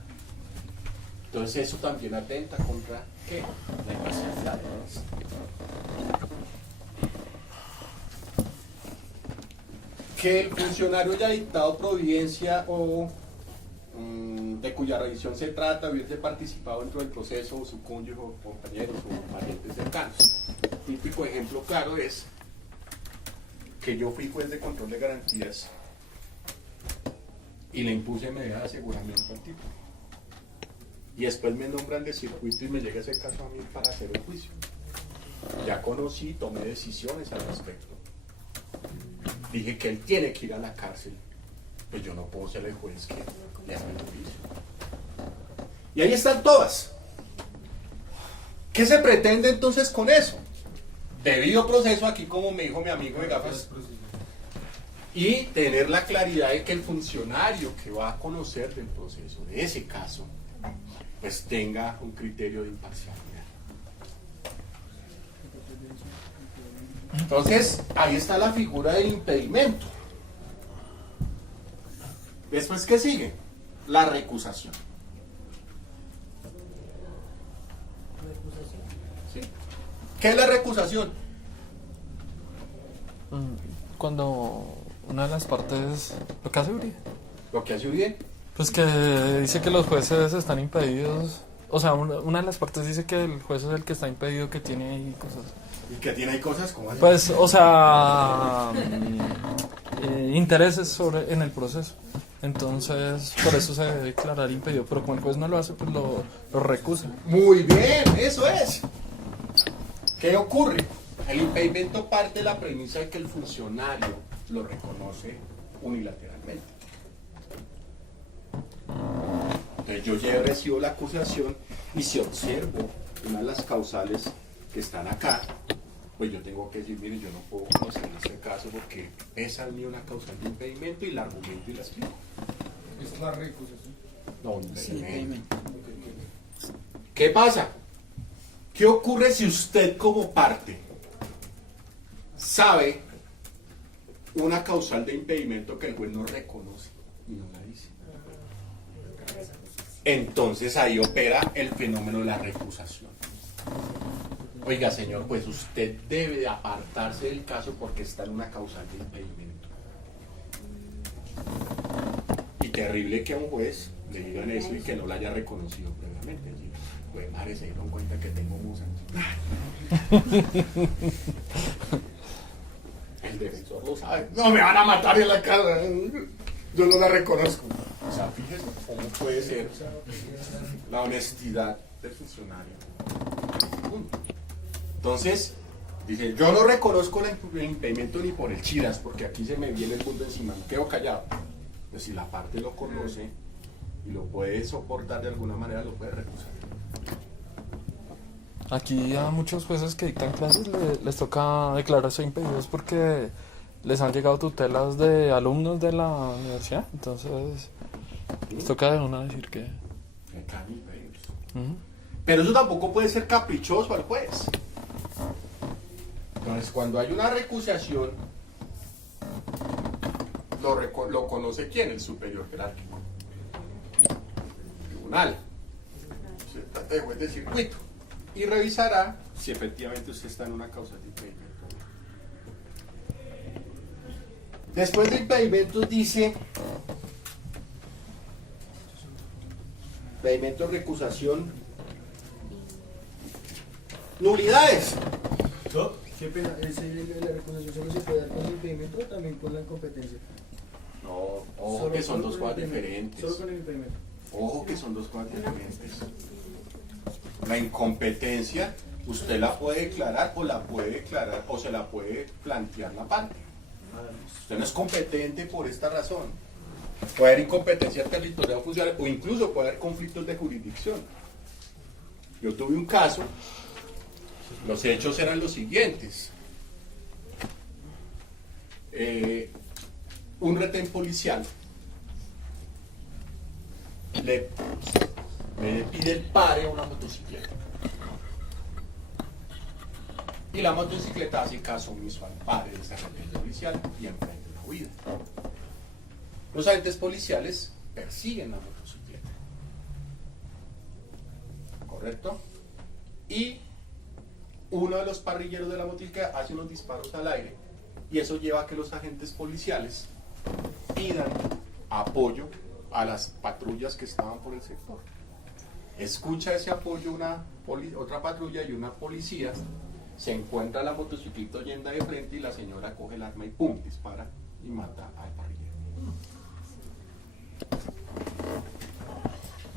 Entonces eso también atenta contra ¿qué? La imparcialidad. Que el funcionario haya dictado providencia o de cuya revisión se trata, hubiese participado dentro del proceso, o su cónyuge, o compañeros, o parientes cercanos. Típico ejemplo claro es que yo fui juez de control de garantías y le impuse medida de aseguramiento al tipo. Y después me nombran de circuito y me llega ese caso a mí para hacer el juicio. Ya conocí, tomé decisiones al respecto. Dije que él tiene que ir a la cárcel. Pues yo no puedo ser el juez que le haga el juicio. Y ahí están todas. ¿Qué se pretende entonces con eso? Debido proceso, aquí como me dijo mi amigo de gafas, y tener la claridad de que el funcionario que va a conocer del proceso de ese caso pues tenga un criterio de imparcialidad. Entonces, ahí está la figura del impedimento. Después, ¿qué sigue? La recusación. ¿Sí? ¿Qué es la recusación? Cuando una de las partes, lo que hace Uribe, Lo que hace Uribe. pues que dice que los jueces están impedidos, o sea, una de las partes dice que el juez es el que está impedido, que tiene ahí cosas. ¿Y que tiene ahí cosas como así? Pues, o sea, intereses en el proceso. Entonces, por eso se debe declarar impedido, pero como el juez no lo hace, pues lo recusa. Muy bien, eso es. ¿Qué ocurre? El impedimento parte de la premisa de que el funcionario lo reconoce unilateralmente. Entonces yo recibo la acusación y si observo una de las causales que están acá, pues yo tengo que decir, mire, yo no puedo conocer este caso porque esa es ni una causal de impedimento y la argumento y la explico. Esa es la recusación. No, Sí, impedimento. ¿Qué pasa? ¿Qué ocurre si usted como parte sabe una causal de impedimento que el juez no reconoce y no la dice? Entonces ahí opera el fenómeno de la recusación. Oiga, señor, pues usted debe de apartarse del caso porque está en una causal de impedimento. Y terrible que a un juez le digan eso y que no la haya reconocido previamente. Así, pues madre, se dieron cuenta que tengo musa. El defensor lo sabe. No me van a matar en la cara. Yo no la reconozco. O sea, fíjese cómo puede ser la honestidad del funcionario. Punto. Entonces, dice, yo no reconozco el impedimento ni por el chiras, porque aquí se me viene el mundo encima, me quedo callado. Pero si la parte lo conoce y lo puede soportar de alguna manera, lo puede recusar. Aquí a muchos jueces que dictan clases les toca declararse impedidos porque les han llegado tutelas de alumnos de la universidad, entonces les toca de una decir que... Están impedidos. Pero eso tampoco puede ser caprichoso al juez. Entonces, cuando hay una recusación, lo conoce ¿quién? El superior jerárquico. Tribunal. Se trata de juez de circuito. Y revisará si efectivamente usted está en una causa de impedimento. Después de impedimentos dice impedimento, recusación, nulidades. ¿Qué pena? ¿La recusación solo se puede dar con el impedimento o también con la incompetencia? No, ojo que son dos cosas diferentes. Solo con el impedimento. Ojo que son dos cosas diferentes. La incompetencia usted la puede declarar o se la puede plantear la parte. Usted no es competente por esta razón. Puede haber incompetencia territorial o funcional o incluso puede haber conflictos de jurisdicción. Yo tuve un caso, los hechos eran los siguientes. Un retén policial le pide el pare a una motocicleta. Y la motocicleta hace caso omiso al pare de ese retén policial y emprende una huida. Los agentes policiales persiguen la motocicleta. ¿Correcto? Y uno de los parrilleros de la motocicleta hace unos disparos al aire. Y eso lleva a que los agentes policiales pidan apoyo a las patrullas que estaban por el sector. Escucha ese apoyo otra patrulla y una policía. Se encuentra la motocicleta yendo de frente y la señora coge el arma y ¡pum! Dispara y mata al parrillero.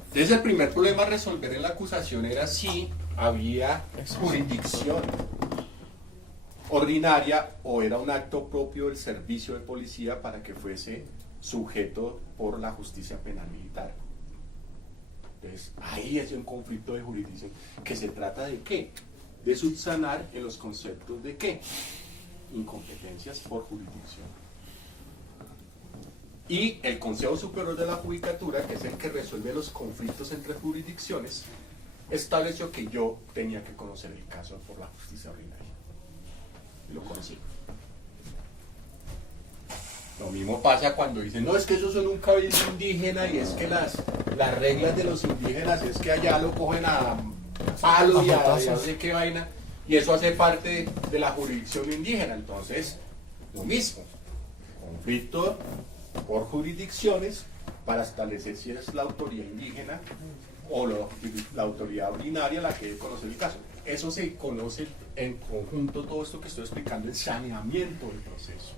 Entonces el primer problema a resolver en la acusación era si había jurisdicción ordinaria o era un acto propio del servicio de policía para que fuese sujeto por la justicia penal militar. Entonces ahí es un conflicto de jurisdicción que se trata de ¿qué? De subsanar en los conceptos de ¿qué? Incompetencias por jurisdicción. Y el Consejo Superior de la Judicatura, que es el que resuelve los conflictos entre jurisdicciones, estableció que yo tenía que conocer el caso por la justicia ordinaria. Y lo conocí. Lo mismo pasa cuando dicen, no, es que esos son un cabildo indígena y es que las reglas de los indígenas es que allá lo cogen a palo y a no sé qué vaina, y eso hace parte de la jurisdicción indígena. Entonces, lo mismo, conflicto por jurisdicciones para establecer si es la autoridad indígena o la autoridad ordinaria la que debe conocer el caso. Eso se conoce en conjunto, todo esto que estoy explicando, el saneamiento del proceso.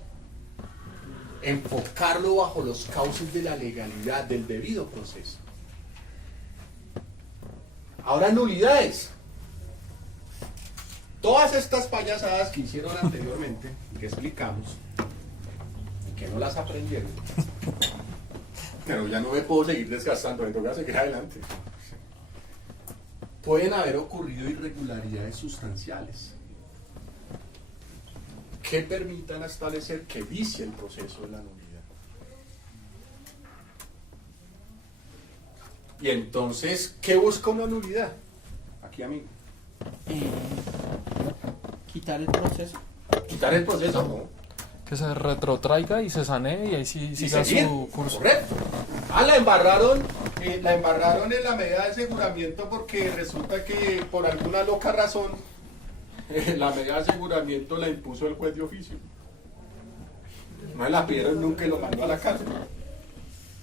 Enfocarlo bajo los cauces de la legalidad, del debido proceso. Ahora, nulidades. Todas estas payasadas que hicieron anteriormente, que explicamos, y que no las aprendieron, pero ya no me puedo seguir desgastando, me toca seguir adelante. Pueden haber ocurrido irregularidades sustanciales que permitan establecer que vicie el proceso de la nulidad. Y entonces, ¿qué busca una nulidad? Aquí, amigo. Quitar el proceso. ¿Quitar el proceso? No. Que se retrotraiga y se sanee y ahí sí siga seguir. su curso. Correcto. La embarraron en la medida de aseguramiento porque resulta que por alguna loca razón la medida de aseguramiento la impuso el juez de oficio. No la pidieron nunca y lo mandó a la cárcel.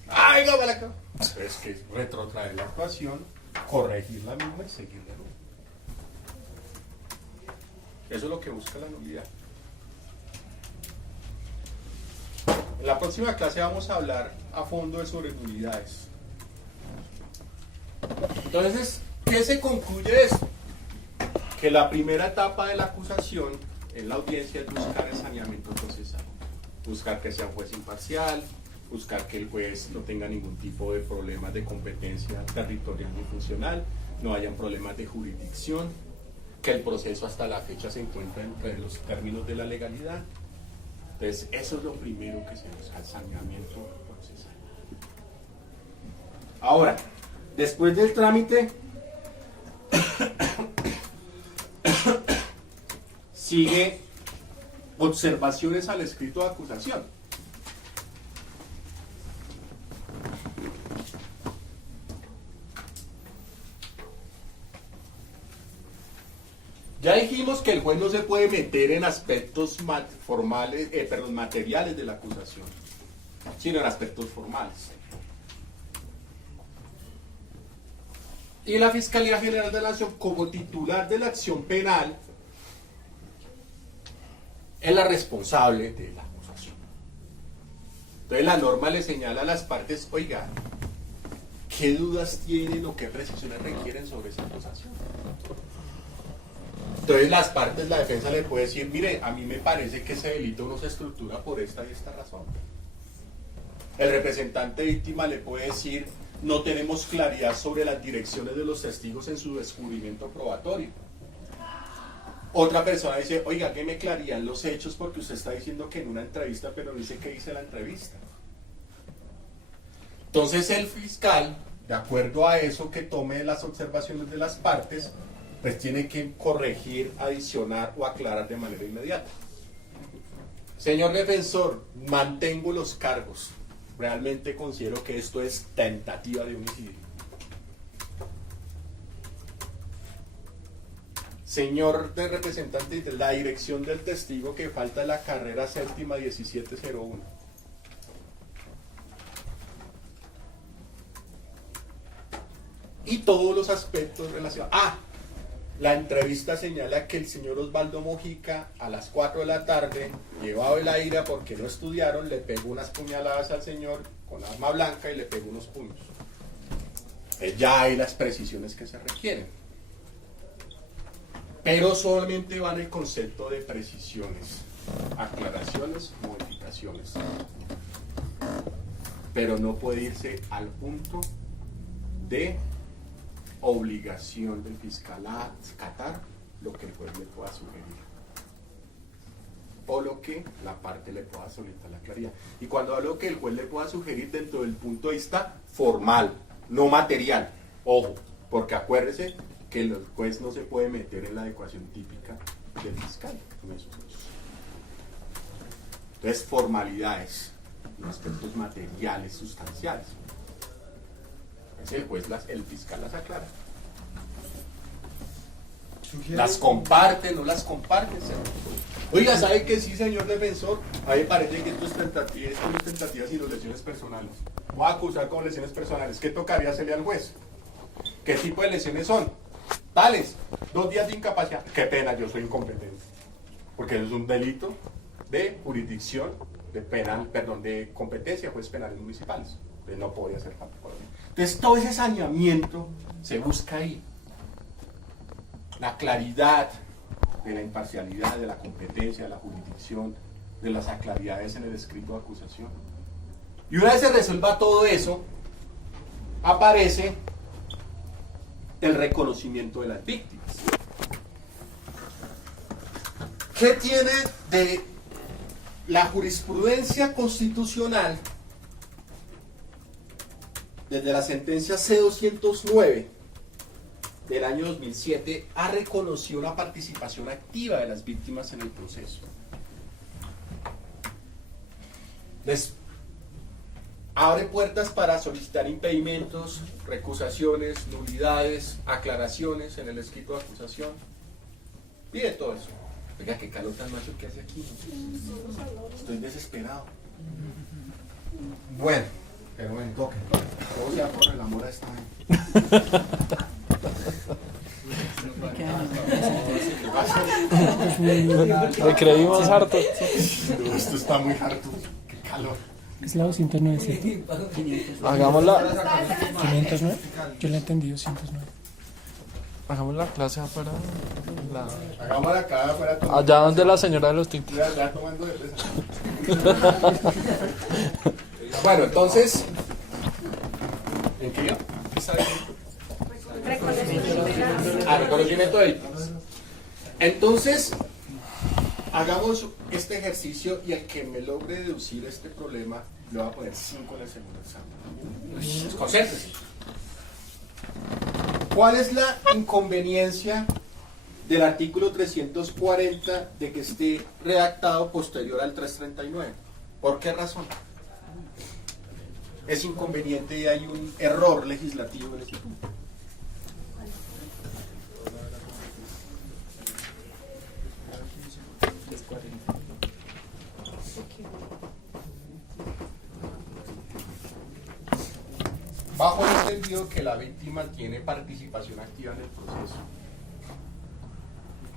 ¡Ay, no, para acá! Es que retrotraer la actuación, corregir la misma y seguir de nuevo. Eso es lo que busca la nulidad. En la próxima clase vamos a hablar a fondo sobre nulidades. Entonces, ¿qué se concluye de esto? Que la primera etapa de la acusación en la audiencia es buscar el saneamiento procesal. Buscar que sea un juez imparcial, buscar que el juez no tenga ningún tipo de problemas de competencia territorial ni funcional, no hayan problemas de jurisdicción, que el proceso hasta la fecha se encuentra entre los términos de la legalidad. Entonces, eso es lo primero que se busca, el saneamiento procesal. Ahora, después del trámite, sigue observaciones al escrito de acusación. Ya dijimos que el juez no se puede meter en aspectos materiales de la acusación, sino en aspectos formales. Y la Fiscalía General de la Nación, como titular de la acción penal, es la responsable de la acusación. Entonces la norma le señala a las partes, oiga, ¿qué dudas tienen o qué precisiones requieren sobre esa acusación? Entonces las partes, la defensa le puede decir, mire, a mí me parece que ese delito no se estructura por esta y esta razón. El representante víctima le puede decir, no tenemos claridad sobre las direcciones de los testigos en su descubrimiento probatorio. Otra persona dice, oiga, ¿qué me claridad los hechos? Porque usted está diciendo que en una entrevista, pero dice que dice la entrevista. Entonces el fiscal, de acuerdo a eso que tome las observaciones de las partes, pues tiene que corregir, adicionar o aclarar de manera inmediata. Señor defensor, mantengo los cargos. Realmente considero que esto es tentativa de homicidio. Señor de representante, la dirección del testigo que falta en la carrera séptima 1701. Y todos los aspectos relacionados. La entrevista señala que el señor Osvaldo Mojica a las 4 de la tarde, llevado de la ira porque no estudiaron, le pegó unas puñaladas al señor con arma blanca y le pegó unos puños. Ya hay las precisiones que se requieren. Pero solamente van el concepto de precisiones, aclaraciones, modificaciones. Pero no puede irse al punto de obligación del fiscal a acatar lo que el juez le pueda sugerir o lo que la parte le pueda solicitar la claridad. Y cuando hablo que el juez le pueda sugerir dentro del punto de vista formal, no material, ojo, porque acuérdese que el juez no se puede meter en la adecuación típica del fiscal en esos hechos. Entonces, formalidades, aspectos materiales, sustanciales. El juez, el fiscal las aclara. Las comparte, no las comparte. Oiga, ¿sabe que sí, señor defensor? A mí me parece que esto es tentativas y no lesiones personales. Voy a acusar con lesiones personales. ¿Qué tocaría hacerle al juez? ¿Qué tipo de lesiones son? Tales, 2 días de incapacidad. Qué pena, yo soy incompetente. Porque eso es un delito de jurisdicción, de competencia, jueces penales municipales. Entonces no podría ser tampoco. Entonces todo ese saneamiento se busca ahí. La claridad de la imparcialidad, de la competencia, de la jurisdicción, de las aclaridades en el escrito de acusación. Y una vez se resuelva todo eso, aparece el reconocimiento de las víctimas. ¿Qué tiene de la jurisprudencia constitucional? Desde la sentencia C-209 del año 2007 ha reconocido la participación activa de las víctimas en el proceso. Les abre puertas para solicitar impedimentos, recusaciones, nulidades, aclaraciones en el escrito de acusación. Pide todo eso. Oiga, qué calor tan macho que hace aquí. Estoy desesperado. Bueno, pero bueno, toque. Todo sea por el amor a esta gente. Le creímos harto. No, esto está muy harto. Qué calor. Es la 209, ¿cierto? Hagámosla. 509. Yo le he entendido 109. Hagamos la clase afuera. Hagámosla acá afuera. Allá donde la señora de los tintos. Ya tomando cerveza. Bueno, entonces, ¿en qué yo? ¿Qué sabe? Reconocimiento de víctimas. Entonces, hagamos este ejercicio y el que me logre deducir este problema, le voy a poner 5 en el segundo examen. Concéntrese. ¿Cuál es la inconveniencia del artículo 340 de que esté redactado posterior al 339? ¿Por qué razón? Es inconveniente y hay un error legislativo en este punto. Bajo el entendido que la víctima tiene participación activa en el proceso,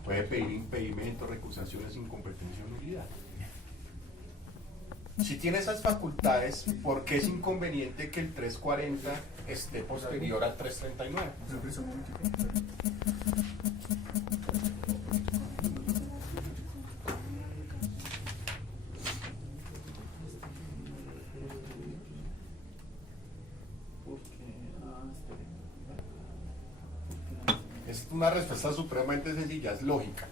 puede pedir impedimento, recusaciones, incompetencia o nulidad. Si tiene esas facultades, ¿por qué es inconveniente que el 340 esté posterior al 339? Es una respuesta supremamente sencilla, es lógica.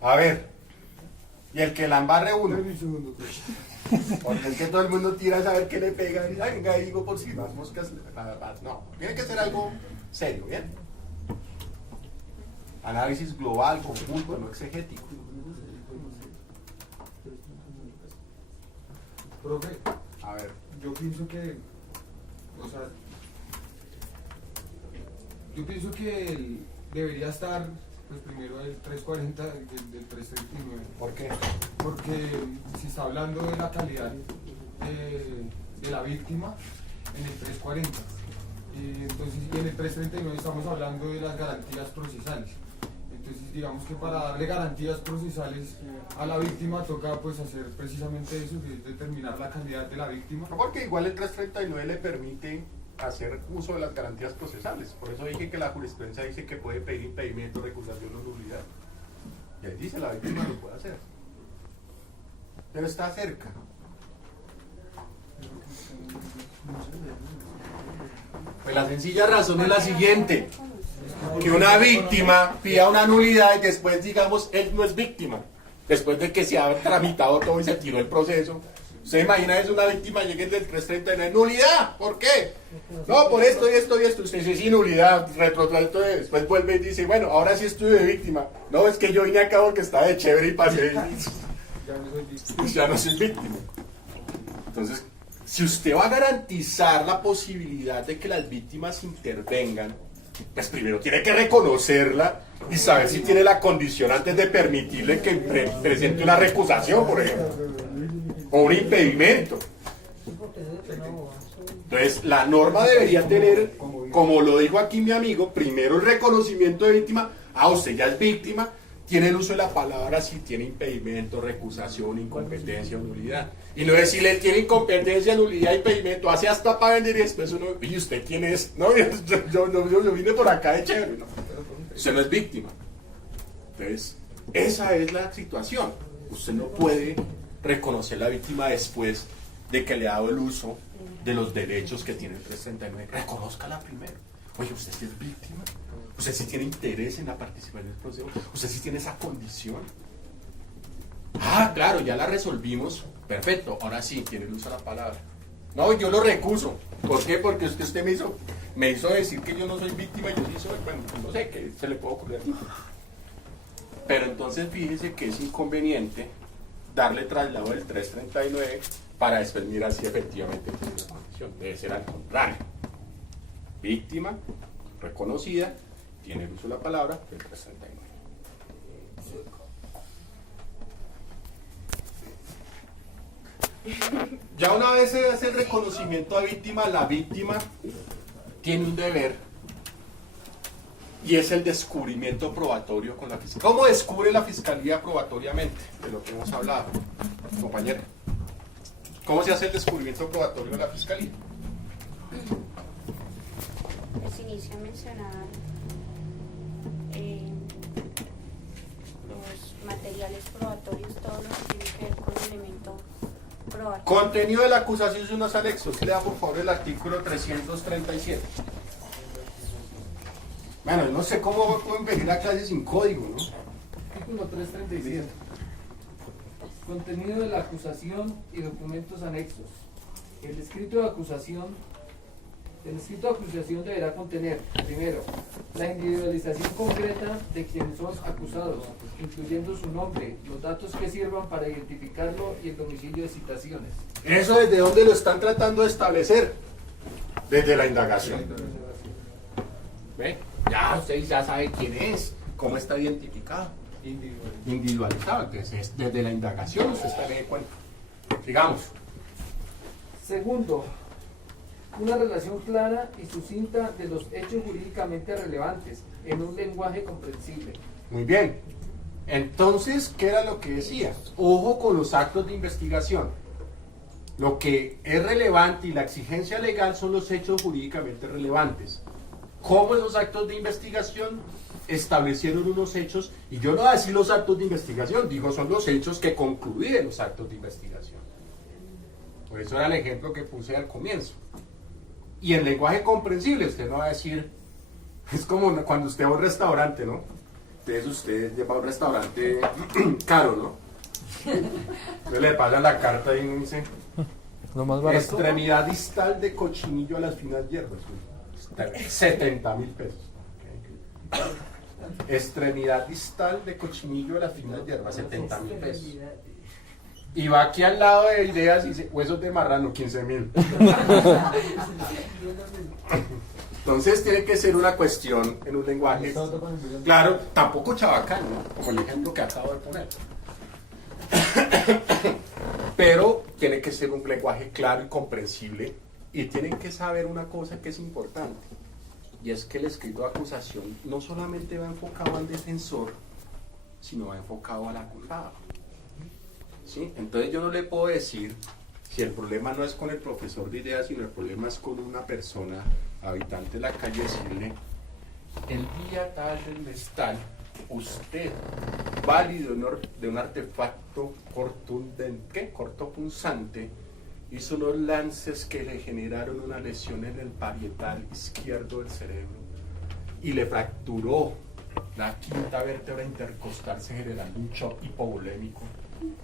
A ver, y el que la embarre uno. Porque es que todo el mundo tira a saber qué le pega. Y venga, digo por si más moscas. No, tiene que ser algo serio, ¿bien? Análisis global, conjunto, no exegético. Profe, a ver, yo pienso que, o sea, debería estar, pues primero el 340 del 339. ¿Por qué? Porque si está hablando de la calidad de la víctima en el 340, entonces y en el 339 estamos hablando de las garantías procesales. Entonces digamos que para darle garantías procesales a la víctima toca pues hacer precisamente eso, que es determinar la calidad de la víctima. Porque igual el 339 le permite hacer uso de las garantías procesales. Por eso dije que la jurisprudencia dice que puede pedir impedimento, recusación o nulidad. Y ahí dice la víctima lo puede hacer. Pero está cerca. Pues la sencilla razón es la siguiente: que una víctima pida una nulidad y después digamos él no es víctima, después de que se ha tramitado todo y se tiró el proceso. ¿Usted imagina es una víctima llegue del 339? ¡Nulidad! ¿Por qué? No, por esto y esto y esto. Usted dice sí, nulidad, retrotracto, después vuelve y dice, bueno, ahora sí estoy de víctima. No, es que yo vine acá porque estaba de chévere y pasé. Ya no soy víctima. Entonces, si usted va a garantizar la posibilidad de que las víctimas intervengan, pues primero tiene que reconocerla y saber si tiene la condición antes de permitirle que presente una recusación, por ejemplo, o un impedimento. Entonces, la norma debería tener, como lo dijo aquí mi amigo, primero el reconocimiento de víctima. Usted ya es víctima, tiene el uso de la palabra si tiene impedimento, recusación, incompetencia o nulidad. Y no decirle tiene incompetencia, nulidad, impedimento, hace hasta para vender y después uno, ¿y usted quién es? No, yo vine por acá de chévere, no. Usted no es víctima. Entonces, Esa es la situación. Usted no puede reconocer la víctima después de que le ha dado el uso de los derechos que tiene el 339. Reconózcala primero. Oye, usted sí es víctima. Usted sí tiene interés en la participación en el proceso. Usted sí tiene esa condición. Ah, claro, ya la resolvimos. Perfecto, ahora sí, tiene el uso de la palabra. No, yo lo recuso. ¿Por qué? Porque usted me hizo decir que yo no soy víctima y yo sí soy. Bueno, no sé, qué se le puede ocurrir a ti. Pero entonces fíjese que es inconveniente darle traslado del 339 para después mirar si efectivamente tiene una condición. Debe ser al contrario. Víctima, reconocida, tiene el uso de la palabra del 339. Ya una vez se hace el reconocimiento a víctima, la víctima tiene un deber y es el descubrimiento probatorio con la fiscalía. ¿Cómo descubre la fiscalía probatoriamente? De lo que hemos hablado, compañera. ¿Cómo se hace el descubrimiento probatorio de la fiscalía? Pues inicia a mencionar los materiales probatorios, todos los que tienen que ver con el elemento probatorio. Contenido de la acusación y unos anexos. Lea por favor el artículo 337. Bueno, no sé cómo pueden venir a clase sin código, ¿no? Artículo 337. Contenido de la acusación y documentos anexos. El escrito de acusación deberá contener, primero, la individualización concreta de quienes son acusados, incluyendo su nombre, los datos que sirvan para identificarlo y el domicilio de citaciones. ¿Eso desde dónde lo están tratando de establecer? Desde la indagación. ¿Ve? Ya usted ya sabe quién es, cómo está identificado. Individualizado. Entonces, desde la indagación usted está de cuenta. Sigamos. Segundo, una relación clara y sucinta de los hechos jurídicamente relevantes en un lenguaje comprensible. Muy bien. Entonces, ¿qué era lo que decía? Ojo con los actos de investigación. Lo que es relevante y la exigencia legal son los hechos jurídicamente relevantes. ¿Cómo esos actos de investigación establecieron unos hechos? Y yo no voy a decir los actos de investigación, digo son los hechos que concluyen los actos de investigación. Por eso era el ejemplo que puse al comienzo. Y en lenguaje comprensible, usted no va a decir, es como cuando usted va a un restaurante, ¿no? Entonces usted va a un restaurante caro, ¿no? Entonces le pasan la carta y uno dice, Lo más barato. extremidad distal de cochinillo a las finas hierbas, 70.000 pesos. Okay. Extremidad distal de cochinillo a las finas hierbas, 70.000 pesos. Y va aquí al lado de Ideas y dice, huesos de marrano, 15.000. Entonces tiene que ser una cuestión en un lenguaje, claro, tampoco chabacano, ¿no? Como el ejemplo que acabo de poner. Pero tiene que ser un lenguaje claro y comprensible, y tienen que saber una cosa que es importante, y es que el escrito de acusación no solamente va enfocado al defensor, sino va enfocado al acusado. ¿Sí? Entonces yo no le puedo decir, si el problema no es con el profesor de Ideas, sino el problema es con una persona habitante de la calle, decirle, el día tal del mes tal, usted, válido de un artefacto cortopunzante, hizo unos lances que le generaron una lesión en el parietal izquierdo del cerebro y le fracturó la quinta vértebra intercostal, generando un shock hipovolémico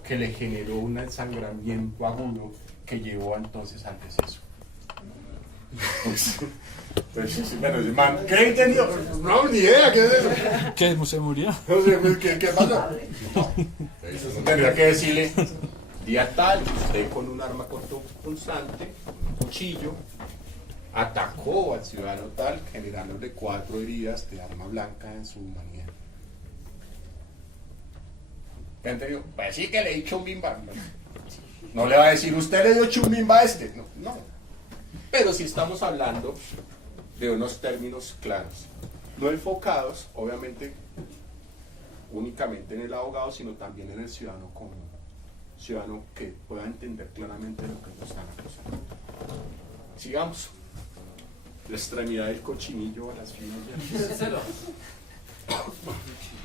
que le generó un ensangramiento agudo que llevó entonces al deceso. Pues, bueno, man, ¿qué entendió? No, ni idea, ¿qué es eso? ¿Qué? ¿Se murió? No sé, ¿qué pasó? No, tendría que decirle, día tal, usted con un arma cortopunzante, un cuchillo, atacó al ciudadano tal, generándole 4 heridas de arma blanca en su manía. ¿Entendió? Pues sí que le di chumbimba. No le va a decir, usted le dio chumbimba a este. No, no. Pero sí estamos hablando de unos términos claros, no enfocados, obviamente, únicamente en el abogado, sino también en el ciudadano común. Ciudadano que pueda entender claramente lo que nos están acusando. Sigamos. La extremidad del cochinillo a las finas hierbas.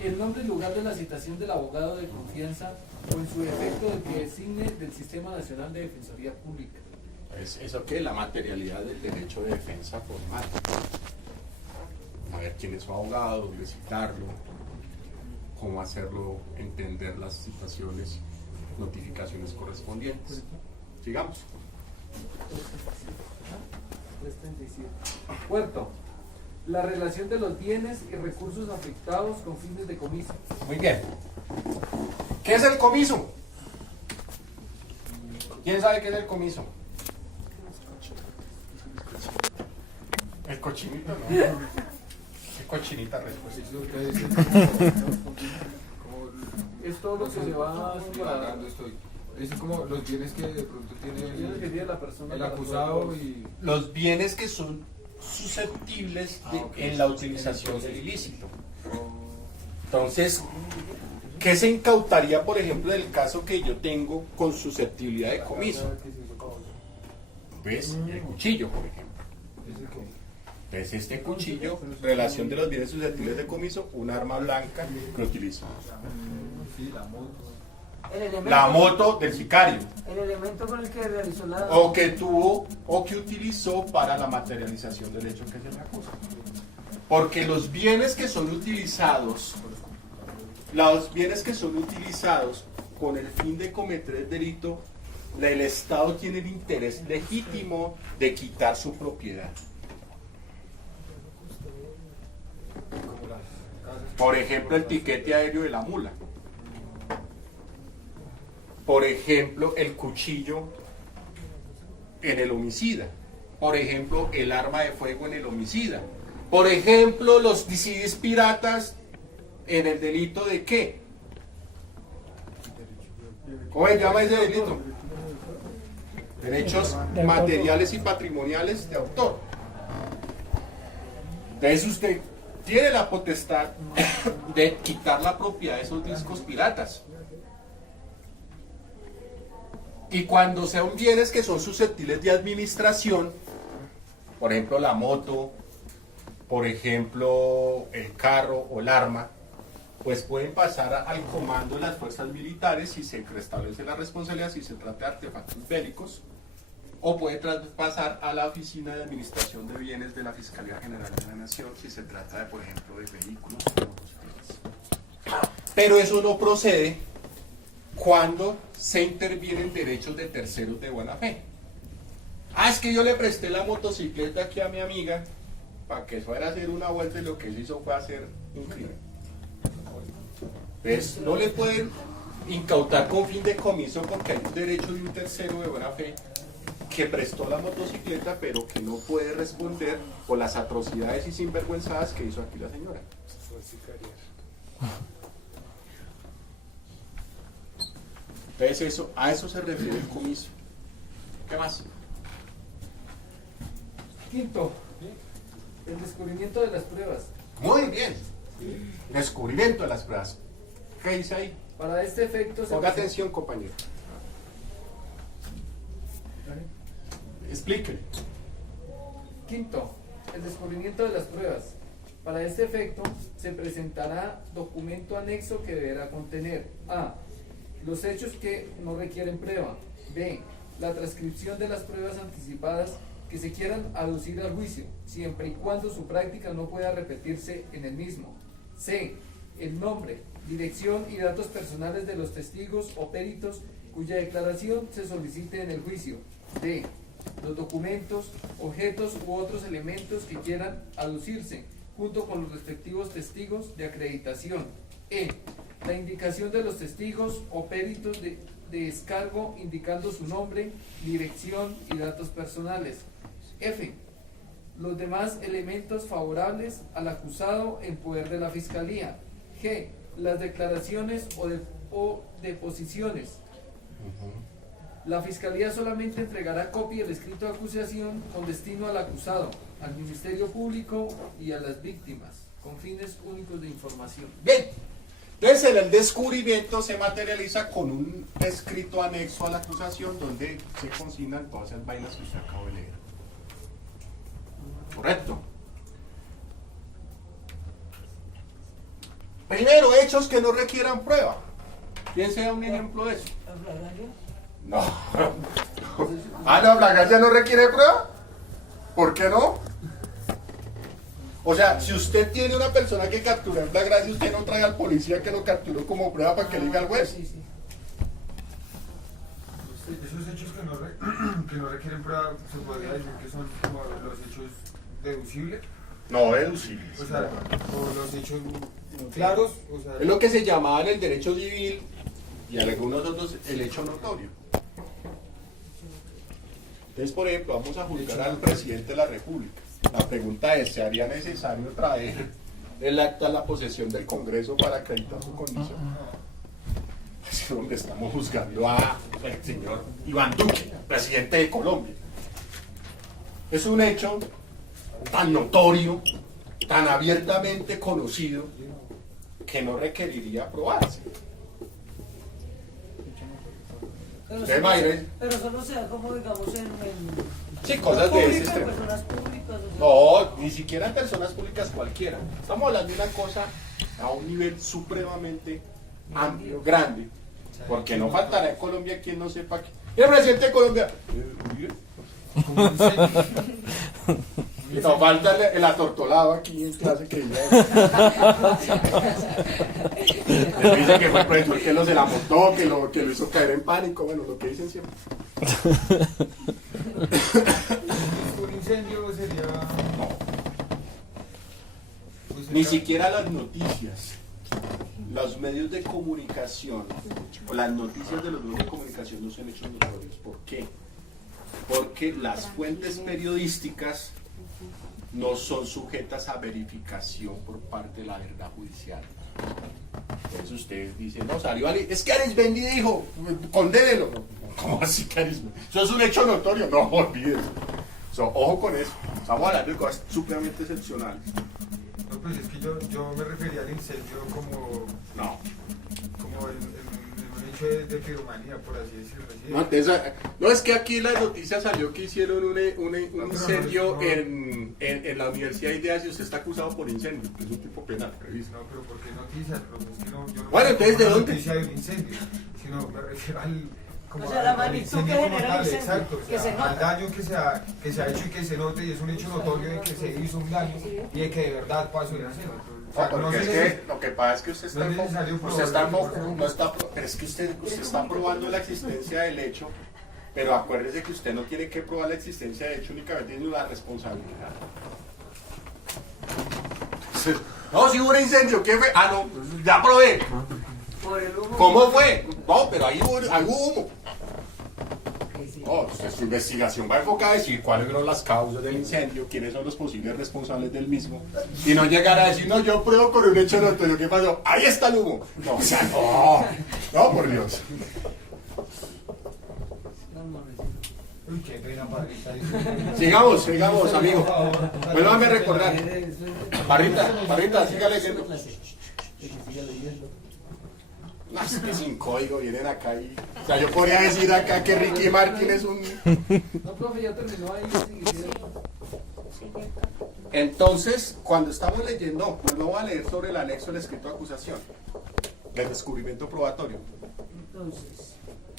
El nombre y lugar de la citación del abogado de confianza o en su defecto del que designe del Sistema Nacional de Defensoría Pública. ¿Eso qué? La materialidad del derecho de defensa formal. A ver quién es su abogado, dónde citarlo, cómo hacerlo entender las situaciones, notificaciones correspondientes. Sigamos. 337. Cuarto, la relación de los bienes y recursos afectados con fines de comiso. Muy bien. ¿Qué es el comiso? ¿Quién sabe qué es el comiso? El cochinito, ¿no? ¿Qué cochinita respuesta? Es todo lo que se va Divagando estoy. Es como los bienes que de pronto tiene la persona el acusado y... Los bienes que son susceptibles en la utilización del ilícito. Entonces, ¿qué se incautaría, por ejemplo, en el caso que yo tengo con susceptibilidad de comiso? Pues el cuchillo, por ejemplo. Entonces, este cuchillo, relación de los bienes susceptibles de comiso, un arma blanca que utilizó. Sí, la moto. El elemento, La moto del sicario. el elemento con el que realizó la... O que tuvo o que utilizó para la materialización del hecho que se le acusa. Porque los bienes que son utilizados con el fin de cometer el delito, el Estado tiene el interés legítimo de quitar su propiedad. Por ejemplo, el tiquete aéreo de la mula. Por ejemplo, el cuchillo en el homicida. Por ejemplo, el arma de fuego en el homicida. Por ejemplo, los CDs piratas en el delito de ¿qué? ¿Cómo se llama ese delito? Derechos materiales y patrimoniales de autor. Entonces usted tiene la potestad de quitar la propiedad de esos discos piratas. Y cuando sean bienes que son susceptibles de administración, por ejemplo la moto, por ejemplo el carro o el arma, pues pueden pasar al comando de las fuerzas militares si se establece la responsabilidad, si se trata de artefactos bélicos, o puede pasar a la Oficina de Administración de Bienes de la Fiscalía General de la Nación si se trata de, por ejemplo, de vehículos o motocicletas. Pero eso no procede cuando se intervienen derechos de terceros de buena fe. Ah, es que yo le presté la motocicleta aquí a mi amiga para que fuera a hacer una vuelta y lo que se hizo fue hacer un crimen. Entonces, no le pueden incautar con fin de comiso porque hay un derecho de un tercero de buena fe que prestó la motocicleta pero que no puede responder por las atrocidades y sinvergüenzadas que hizo aquí la señora. Entonces eso, a eso se refiere el comiso. ¿Qué más? Quinto, el descubrimiento de las pruebas. Muy bien. Descubrimiento de las pruebas. ¿Qué dice ahí? Para este efecto se Ponga atención, compañero. Explíquele. Quinto, el descubrimiento de las pruebas. Para este efecto se presentará documento anexo que deberá contener a. Los hechos que no requieren prueba. B. La transcripción de las pruebas anticipadas que se quieran aducir al juicio, siempre y cuando su práctica no pueda repetirse en el mismo. C. El nombre, dirección y datos personales de los testigos o peritos cuya declaración se solicite en el juicio. D. Los documentos, objetos u otros elementos que quieran aducirse, junto con los respectivos testigos de acreditación. E. La indicación de los testigos o peritos de descargo indicando su nombre, dirección y datos personales. F. Los demás elementos favorables al acusado en poder de la Fiscalía. G. Las declaraciones o deposiciones. La Fiscalía solamente entregará copia del escrito de acusación con destino al acusado, al Ministerio Público y a las víctimas, con fines únicos de información. Bien. Entonces el descubrimiento se materializa con un escrito anexo a la acusación donde se consignan todas esas vainas que usted acabó de leer. ¿Correcto? Primero, hechos que no requieran prueba. ¿Quién sea un ejemplo de eso? No. Ah, no, flagrancia no requiere prueba. ¿Por qué no? O sea, si usted tiene una persona que captura en flagrancia, usted no trae al policía que lo capturó como prueba para que le diga al juez. Esos hechos que no requieren prueba, se podría decir que son como los hechos deducibles. No deducibles. O sea, o los hechos claros. O sea, Es lo que se llamaba en el derecho civil y algunos otros el hecho notorio. Entonces, por ejemplo, vamos a juzgar al presidente de la República. La pregunta es, ¿se haría necesario traer el acta a la posesión del Congreso para acreditar su condición? Es donde estamos juzgando al señor Iván Duque, presidente de Colombia. Es un hecho tan notorio, tan abiertamente conocido, que no requeriría aprobarse. Pero solo se da como, digamos, en Sí, cosas de ese extremo. personas públicas. No, ni siquiera en personas públicas cualquiera. Estamos hablando de una cosa a un nivel supremamente amplio, grande. Porque no faltará en Colombia quien no sepa que... El presidente de Colombia... Y nos falta el atortolado aquí en clase que dice que fue el profesor que lo se la montó, que lo hizo caer en pánico, bueno, lo que dicen siempre. un incendio sería. No. Pues Ni sería- siquiera las noticias, los medios de comunicación, o las noticias de los medios de comunicación no son hechos notorios. ¿Por qué? Porque las fuentes periodísticas no son sujetas a verificación por parte de la verdad judicial. Entonces ustedes dicen, no, salió es que Arismendi dijo, condénelo. ¿Cómo así que Arismendi? Eso es un hecho notorio, no olvides. Ojo con eso, estamos hablando de cosas supremamente excepcionales. No, pues es que yo me refería al incendio como. No. Como un hecho de piromanía, por así decirlo. ¿Sí? No, entonces, no, es que aquí la noticia salió que hicieron un incendio en la Universidad de Ideas y usted está acusado por incendio, que es un tipo penal, revisa. No, pero ¿por qué noticias? Es que yo no Bueno, entonces, ¿de dónde? noticia de un incendio, sino me refiero al. O sea, la magnitud que genera el incendio, exacto, o que sea, se nota. al daño que se ha hecho y que se note, y es un hecho notorio de que se hizo un daño y de que de verdad pasó el incendio. O sea, No, porque es que lo que pasa es que usted está, no es necesario pero es que usted está probando la existencia del hecho, pero acuérdese que usted no tiene que probar la existencia del hecho, únicamente tiene la responsabilidad. No, si hubo un incendio, ¿qué fue? Ah, no, ya probé. Por el humo. ¿Cómo fue? No, pero ahí hubo humo. No, usted, su investigación va enfocada a decir cuáles fueron las causas del incendio, quiénes son los posibles responsables del mismo, y no llegar a decir, no, yo pruebo con un hecho notorio, ¿qué pasó? Ahí está el humo. No, o sea, no, por Dios. Uy, qué pena, Parrita. Sigamos, amigo. Vuélvame a recordar. Parrita, sígale leyendo. No, es que sin código vienen acá y... O sea, yo podría decir acá que Ricky Martin es un... No, profe, ya terminó ahí. Entonces, cuando estamos leyendo, pues no voy a leer sobre el anexo del escrito de acusación, del descubrimiento probatorio. Entonces,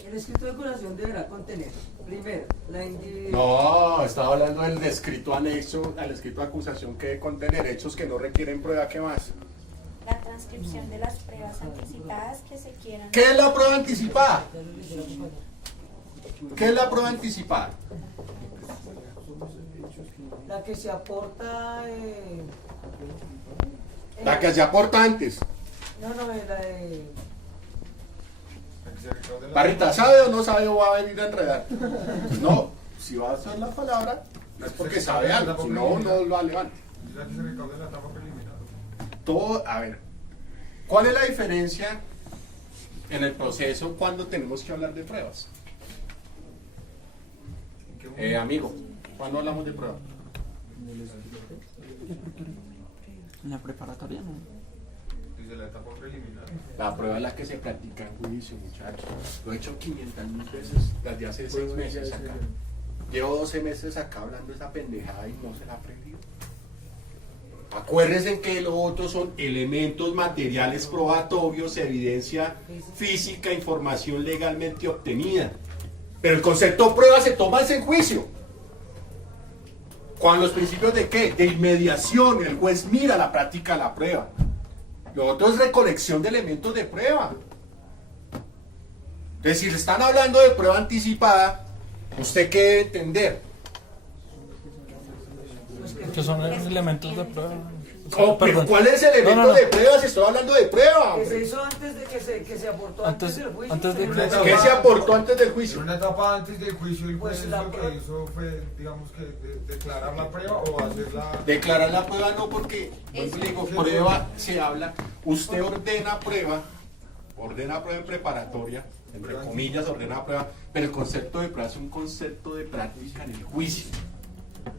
el escrito de acusación deberá contener, primero, la individual. No, estaba hablando del escrito anexo al escrito de acusación que debe contener hechos que no requieren prueba. ¿Qué más? La transcripción de las pruebas anticipadas que se quieran. ¿Qué es la prueba anticipada? ¿Qué es la prueba anticipada? La que se aporta. La que se aporta antes. No, la de. Parrita, ¿sabe o no sabe o va a venir a enredar? No, si va a hacer la palabra, no es porque sabe algo, si no, no lo levante. La que se recauda en la etapa preliminar. Todo, a ver, ¿cuál es la diferencia en el proceso cuando tenemos que hablar de pruebas? Amigo, ¿cuándo hablamos de pruebas? En la preparatoria, ¿no? Desde la etapa preliminar. La prueba es la que se practica en juicio, muchachos. Lo he hecho 500.000 veces desde hace 6 meses acá. Llevo 12 meses acá hablando esa pendejada y no se la he aprendido. Acuérdense que lo otro son elementos materiales probatorios, evidencia física, información legalmente obtenida. Pero el concepto prueba se toma en juicio. ¿Con los principios de qué? De inmediación. El juez mira la práctica de la prueba. Lo otro es recolección de elementos de prueba. Entonces, si le están hablando de prueba anticipada, ¿usted qué debe entender? Que son elementos de prueba. Oh, pero ¿cuál es el elemento de prueba? Si estoy hablando de prueba. Que se hizo antes de que se aportó antes del juicio. ¿Qué se aportó antes del juicio? En una etapa antes del juicio, el juez Pues lo que hizo fue, digamos que, declarar la prueba o hacerla... Declarar la prueba no, porque, pues le digo, prueba se habla, usted ordena prueba en preparatoria, entre comillas ordena prueba, pero el concepto de prueba es un concepto de práctica en el juicio.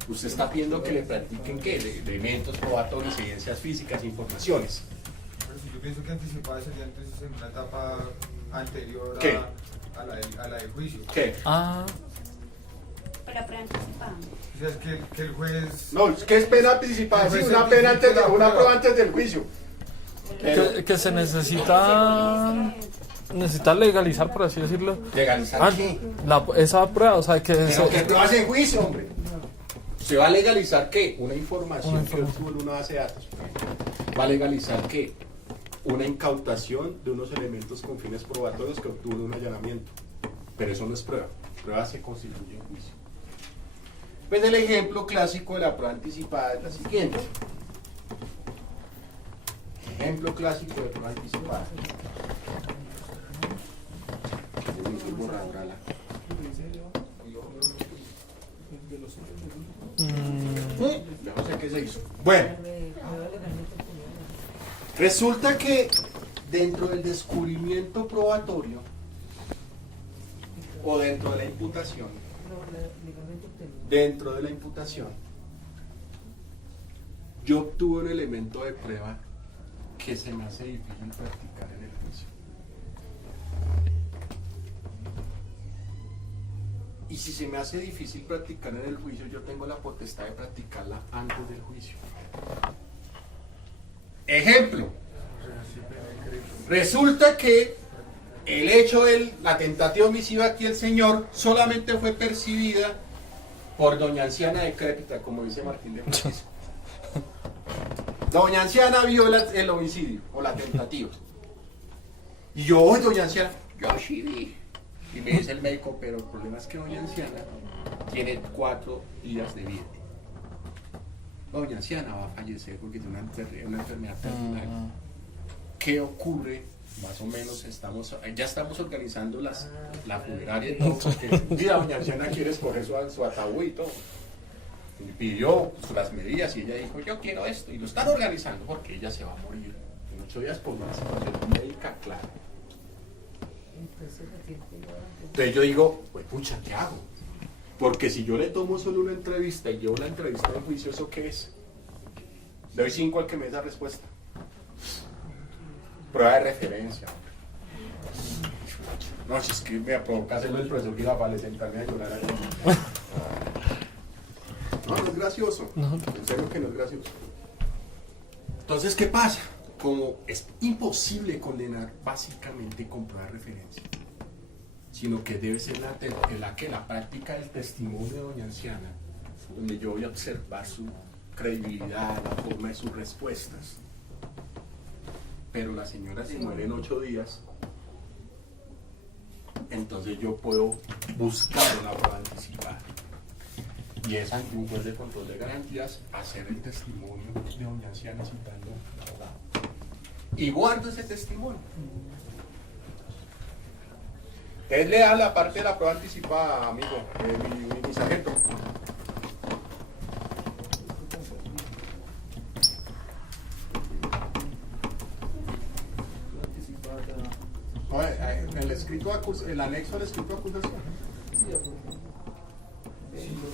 Usted está pidiendo que le practiquen ¿qué? Elementos probatorios, evidencias físicas, informaciones. Pero si yo pienso que anticipada sería entonces en una etapa anterior ¿Qué? a la del juicio. ¿Qué? Para preanticipar. O sea, es que el juez... No, ¿qué es pena anticipada? Sí, una pena antes de una prueba antes del juicio. Que se necesita legalizar, por así decirlo. ¿Legalizar qué? Esa prueba, o sea, que... Pero que pruebas en juicio, hombre. ¿Se va a legalizar qué? Una información que obtuvo en una base de datos. ¿Va a legalizar qué? Una incautación de unos elementos con fines probatorios que obtuvo en un allanamiento. Pero eso no es prueba. Prueba se constituye en juicio. Pues el ejemplo clásico de la prueba anticipada es la siguiente. Ejemplo clásico de prueba anticipada. Ya no sé qué se hizo. Bueno, resulta que dentro del descubrimiento probatorio o dentro de la imputación, yo obtuve un elemento de prueba que se me hace difícil practicar en el juicio. Y si se me hace difícil practicar en el juicio, yo tengo la potestad de practicarla antes del juicio. Ejemplo. Resulta que el hecho de la tentativa homicida aquí el señor solamente fue percibida por doña anciana decrépita, como dice Martín de Francisco. Doña anciana vio el homicidio o la tentativa. Y yo, doña anciana, yo sí vi. Y me dice el médico, pero el problema es que doña anciana tiene 4 días de vida. Doña anciana va a fallecer porque tiene una enfermedad terminal. ¿Qué ocurre? Más o menos ya estamos organizando la funeraria y todo, porque mira, doña anciana quiere escoger su ataúd y todo. Y pidió las medidas y ella dijo, yo quiero esto. Y lo están organizando porque ella se va a morir en 8 días por una situación médica clara. Entonces yo digo, pues pucha, ¿qué hago? Porque si yo le tomo solo una entrevista y llevo la entrevista de juicio, ¿eso qué es? Le doy 5 al que me dé esa respuesta. Prueba de referencia. No, si es que me provoca hacerlo el profesor Girafales, sentarme a llorar ahí. No es gracioso. En serio que no es gracioso. Entonces, ¿qué pasa? Como es imposible condenar básicamente con prueba de referencia, sino que debe ser la práctica del testimonio de doña anciana, donde yo voy a observar su credibilidad, la forma de sus respuestas. Pero la señora se muere en 8 días, entonces yo puedo buscar una prueba anticipada. Y es ante un juez de control de garantías hacer el testimonio de doña anciana citando al abogado. Y guardo ese testimonio. Él le da la parte de la prueba anticipada, amigo, mi sargento. El anexo al escrito de acusación.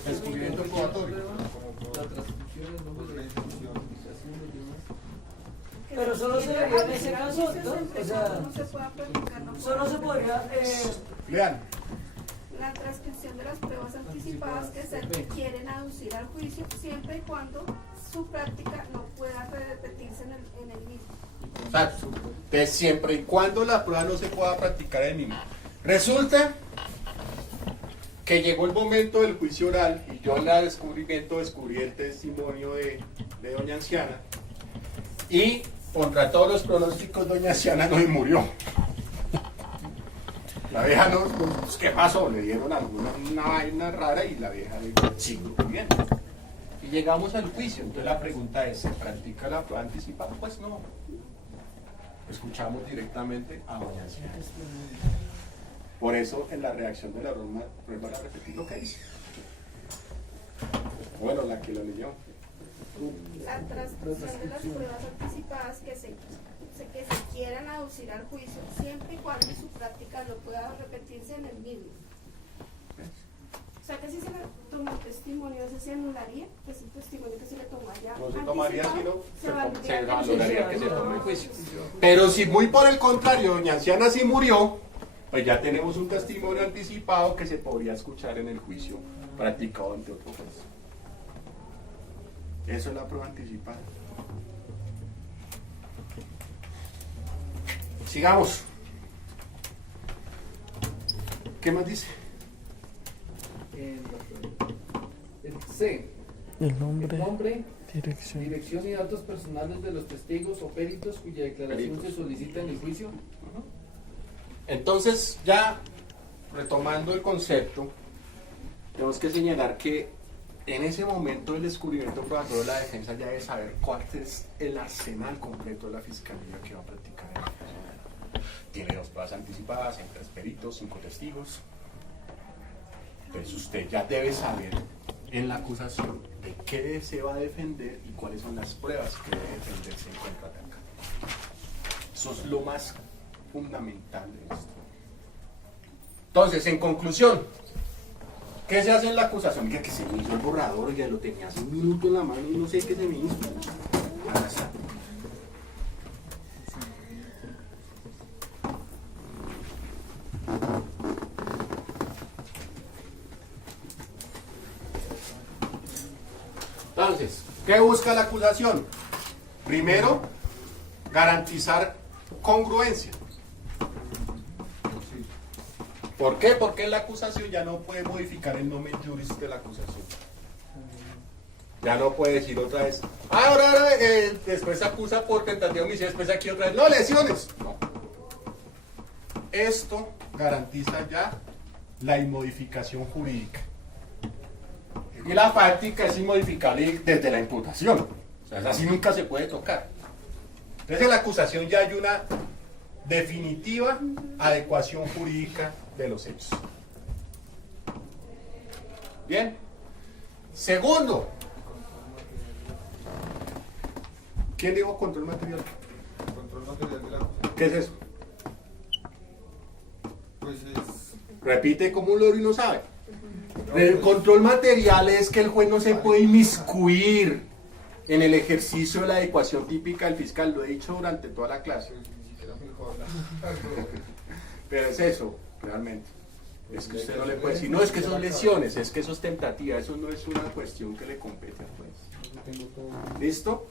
Descubrimiento probatorio. Pero solo se debería en ese caso, ¿no? O sea, solo se podría... Lean. La transcripción de las pruebas anticipadas que se quieren aducir al juicio siempre y cuando su práctica no pueda repetirse en el mismo. Exacto. Entonces, siempre y cuando la prueba no se pueda practicar en el mismo. Resulta que llegó el momento del juicio oral y yo en la descubrí el testimonio de doña Anciana y contra todos los pronósticos doña Anciana no murió. La vieja no, pues, ¿qué pasó? Le dieron una vaina rara y la vieja le dijo, sigo bien. Y llegamos al juicio. Entonces la pregunta es, ¿se practica la prueba anticipada? Pues no. Escuchamos directamente a doña Anciana. Por eso en la reacción de la norma, vuelvo a repetir lo que dice. Bueno, la que lo leyó. La transcripción de las pruebas anticipadas que se quieran aducir al juicio, siempre y cuando su práctica no pueda repetirse en el mismo. O sea que si se le toma el testimonio, ¿ese se anularía? Pues el testimonio que se le toma ya No se tomaría, sino se se valoraría que se tome el juicio. Pero si muy por el contrario, doña Anciana sí murió, pues ya tenemos un testimonio anticipado que se podría escuchar en el juicio practicado ante otro juez. Eso es la prueba anticipada. Sigamos. ¿Qué más dice? El C. El nombre, dirección y datos personales de los testigos o peritos cuya declaración se solicita en el juicio. Entonces, ya retomando el concepto, tenemos que señalar que en ese momento del descubrimiento probatorio la defensa ya debe saber cuál es el arsenal completo de la fiscalía que va a practicar el juicio. Tiene 2 pruebas anticipadas, hay 3 peritos, 5 testigos. Entonces usted ya debe saber en la acusación de qué se va a defender y cuáles son las pruebas que debe defenderse en contra de acá. Eso es lo más fundamental de esto. Entonces, en conclusión, ¿qué se hace en la acusación? Que se me hizo el borrador, ya lo tenía hace un minuto en la mano y no sé qué se me hizo. Ahora está. Entonces, ¿qué busca la acusación? Primero, garantizar congruencia. ¿Por qué? Porque la acusación ya no puede modificar el nomen juris de la acusación. Ya no puede decir otra vez, ahora después acusa por tentativa de homicidio, después aquí otra vez, no, lesiones. No. Esto garantiza ya la inmodificación jurídica. Y la práctica es inmodificable desde la imputación. O sea, así nunca se puede tocar. Entonces en la acusación ya hay una definitiva adecuación jurídica de los hechos. Bien. Segundo. ¿Quién dijo control material? Control material de la... ¿Qué es eso? Pues es... Repite como un loro y no sabe. El control material es que el juez no se puede inmiscuir en el ejercicio de la adecuación típica del fiscal. Lo he dicho durante toda la clase. Pero es eso, realmente. Es que usted no le puede decir, no, es que son lesiones, es que eso es tentativa, eso no es una cuestión que le compete al juez. ¿Listo?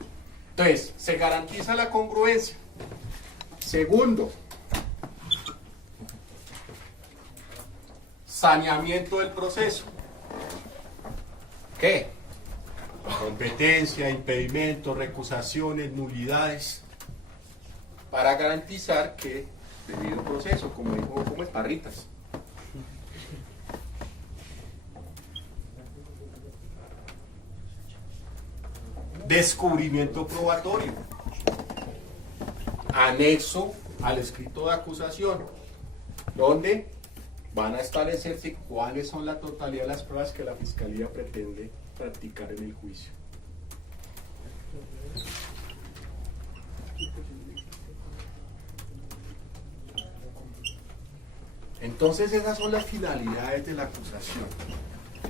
Entonces, se garantiza la congruencia. Segundo, saneamiento del proceso. ¿Qué? Competencia, impedimentos, recusaciones, nulidades, para garantizar que debido proceso, como dijo, como es Parritas. Descubrimiento probatorio. Anexo al escrito de acusación, donde van a establecerse cuáles son la totalidad de las pruebas que la Fiscalía pretende practicar en el juicio. Entonces esas son las finalidades de la acusación.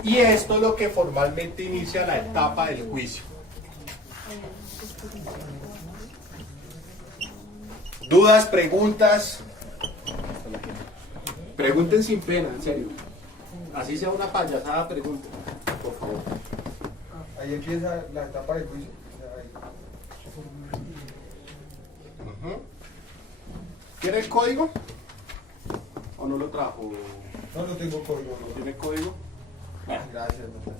Y esto es lo que formalmente inicia la etapa del juicio. ¿Dudas, preguntas? Pregunten sin pena, en serio. Así sea una payasada, pregunten, por favor. Hay ahí empieza la etapa de juicio. O sea, ahí. Ujú. ¿Quiere el código? ¿O no lo trajo? No tengo código. ¿No tiene código? Gracias, doctor.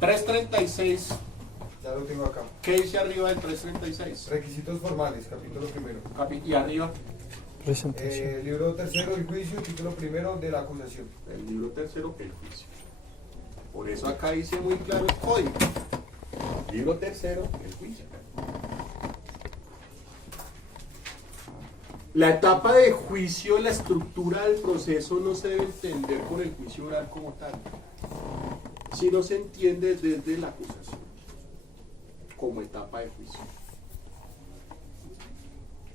336. Ya lo tengo acá. ¿Qué dice arriba del 336? Requisitos formales, capítulo primero. Y arriba. Libro tercero, el juicio, título primero de la acusación. El libro tercero, el juicio. Por eso acá dice muy claro el código. Libro tercero, el juicio. La etapa de juicio, la estructura del proceso no se debe entender con el juicio oral como tal, sino se entiende desde la acusación, como etapa de juicio.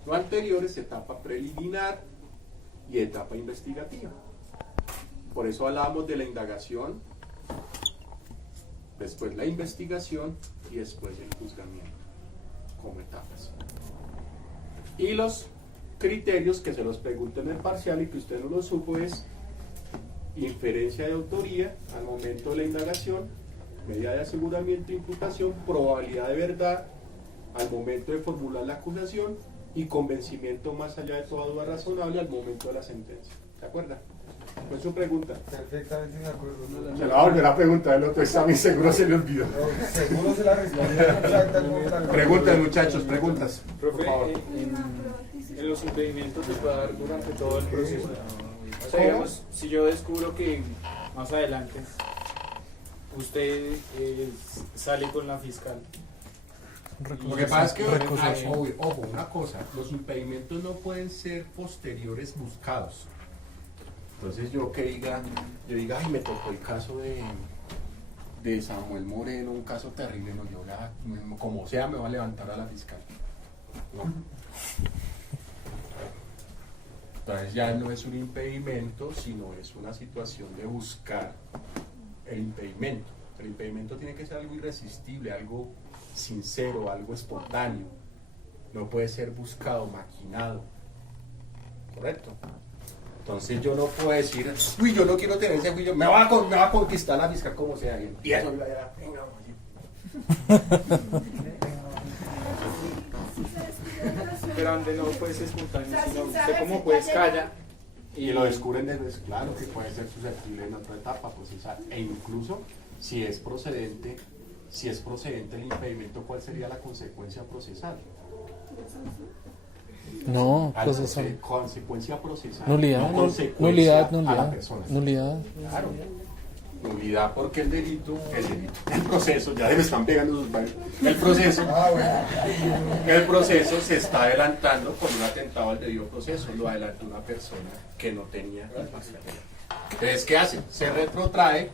Lo anterior es etapa preliminar y etapa investigativa. Por eso hablábamos de la indagación, después la investigación y después el juzgamiento, como etapas. Y los criterios que se los pregunto en el parcial y que usted no lo supo es inferencia de autoría al momento de la indagación, medida de aseguramiento e imputación, probabilidad de verdad al momento de formular la acusación y convencimiento más allá de toda duda razonable al momento de la sentencia. ¿Se acuerda? ¿Cuál es su pregunta? Perfectamente de acuerdo. Se la va a volver a preguntar el otro examen, seguro se le olvidó. No, seguro se la respondió exacta como la... Preguntas, muchachos, preguntas. Profe, por favor. en los impedimentos se puede dar durante todo el proceso. O sea, digamos, si yo descubro que más adelante usted sale con la fiscal. Lo que pasa es que, ojo, una cosa, los impedimentos no pueden ser posteriores buscados. Entonces yo diga, ay, me tocó el caso de Samuel Moreno, un caso terrible, no, yo como sea me va a levantar a la fiscal. No. Entonces ya no es un impedimento, sino es una situación de buscar el impedimento. El impedimento tiene que ser algo irresistible, algo sincero, algo espontáneo. No puede ser buscado, maquinado. ¿Correcto? Entonces yo no puedo decir, uy, yo no quiero tener ese juicio, me va a conquistar la fiscal como sea, y empiezo Pero donde no puede ser espontáneo, sino usted como juez calla. y lo descubren después, claro que puede ser susceptible en otra etapa procesal, e incluso si es procedente el impedimento, ¿cuál sería la consecuencia procesal? No, procesal. Consecuencia procesal. Nulidad, no consecuencia a la persona. Nulidad. Claro. Nulidad porque el delito, el proceso, ya se me están pegando sus varios. El proceso se está adelantando con un atentado al debido proceso, lo adelantó una persona que no tenía imparcialidad. Entonces, ¿qué hace? Se retrotrae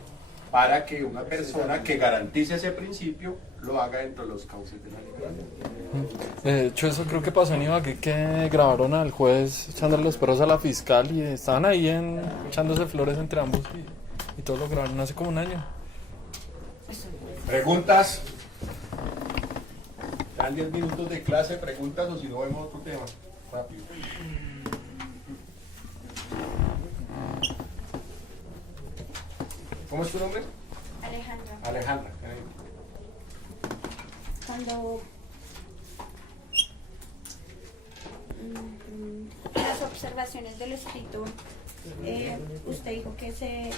para que una persona que garantice ese principio lo haga dentro de los cauces de la legalidad. De hecho, eso creo que pasó en Ibagué, que grabaron al juez echándole los perros a la fiscal y estaban ahí echándose flores entre ambos y todo lo grabaron hace como un año. ¿Preguntas? Dan 10 minutos de clase, preguntas o si no vemos otro tema. Rápido. ¿Cómo es tu nombre? Alejandra. Alejandra. Cuando las observaciones del escrito, usted dijo que se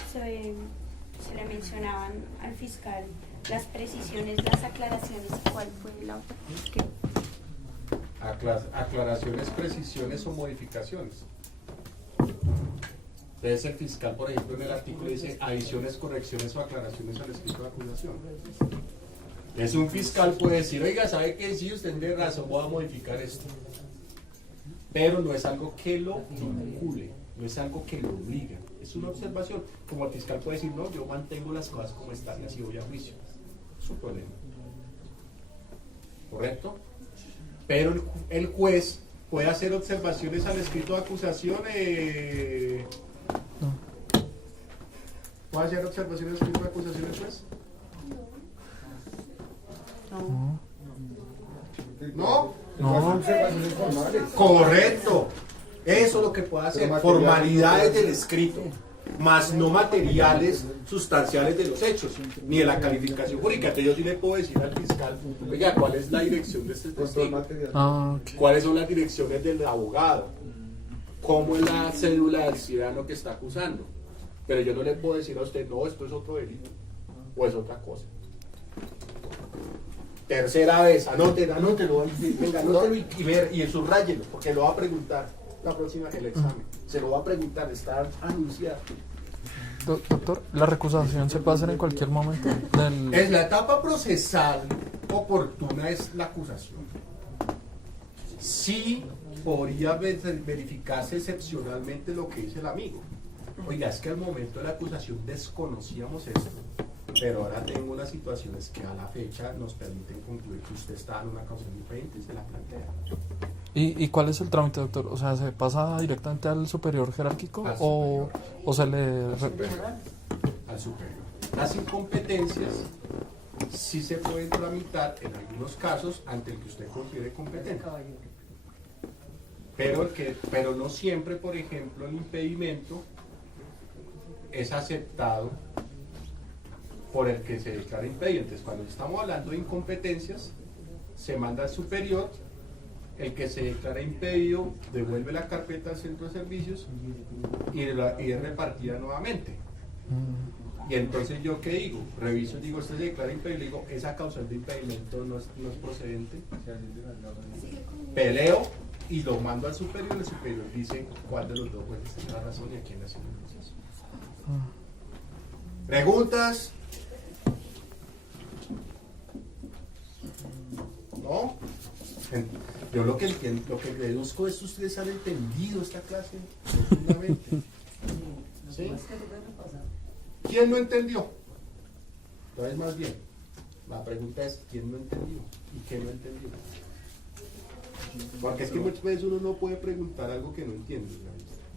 le mencionaban al fiscal las precisiones, las aclaraciones, ¿cuál fue la otra? Aclaraciones, precisiones o modificaciones. Entonces el fiscal, por ejemplo, en el artículo dice adiciones, correcciones o aclaraciones al escrito de acusación. Es un fiscal puede decir, oiga, ¿sabe qué? Si usted tiene razón, voy a modificar esto. Pero no es algo que lo vincule, no es algo que lo obliga. Es una observación. Como el fiscal puede decir, no, yo mantengo las cosas como están y así voy a juicio. Es su problema. ¿Correcto? Pero el juez puede hacer observaciones al escrito de acusación. ¿Puede hacer observaciones al escrito de acusación el juez? ¿No? No. Correcto. Eso es lo que puede hacer. Formalidades del escrito. más no materiales sustanciales de los hechos, ni de la calificación jurídica. Entonces yo sí le puedo decir al fiscal, oiga, ¿cuál es la dirección de este testigo? ¿Cuáles son las direcciones del abogado? ¿Cómo es la cédula del ciudadano que está acusando? Pero yo no le puedo decir a usted, no, esto es otro delito, o es otra cosa. Tercera vez, anótelo, venga, anótelo y subráyelo, porque lo va a preguntar la próxima, el examen. Se lo va a preguntar, está anunciado. Doctor, ¿la recusación se puede hacer en cualquier momento? Es la etapa procesal oportuna, es la acusación. Sí podría verificarse excepcionalmente lo que dice el amigo. Oiga, es que al momento de la acusación desconocíamos esto, pero ahora tengo unas situaciones que a la fecha nos permiten concluir que usted está en una causa diferente y se la plantea. ¿Y cuál es el trámite, doctor? O sea, ¿se pasa directamente al superior jerárquico o se le... Al superior. Las incompetencias sí se pueden tramitar en algunos casos ante el que usted considere competente. Pero no siempre, por ejemplo, el impedimento es aceptado por el que se declara impedido. Entonces, cuando estamos hablando de incompetencias, se manda al superior, el que se declara impedido devuelve la carpeta al centro de servicios y es repartida nuevamente. Y entonces yo qué digo, reviso y digo, usted se declara impedido, le digo, esa causal de impedimento no es procedente, peleo y lo mando al superior, el superior dice cuál de los dos jueces tiene la razón y a quién hace el proceso. ¿Preguntas? ¿No? Yo lo que deduzco es que ustedes han entendido esta clase profundamente. ¿Sí? ¿Quién no entendió? Entonces, más bien, la pregunta es: ¿quién no entendió? ¿Y qué no entendió? Porque es que muchas veces uno no puede preguntar algo que no entiende.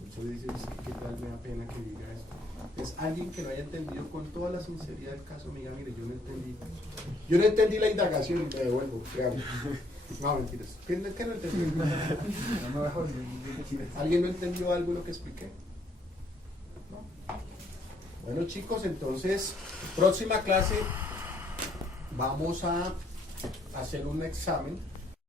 Muchas veces dices, ¿qué tal? Me da pena que diga esto. Es alguien que no haya entendido con toda la sinceridad del caso. Amiga, mire, yo no entendí. Yo no entendí la indagación y me devuelvo. No, mentiras. ¿Qué no entendió? ¿Alguien no entendió algo de lo que expliqué? ¿No? Bueno, chicos, entonces, próxima clase vamos a hacer un examen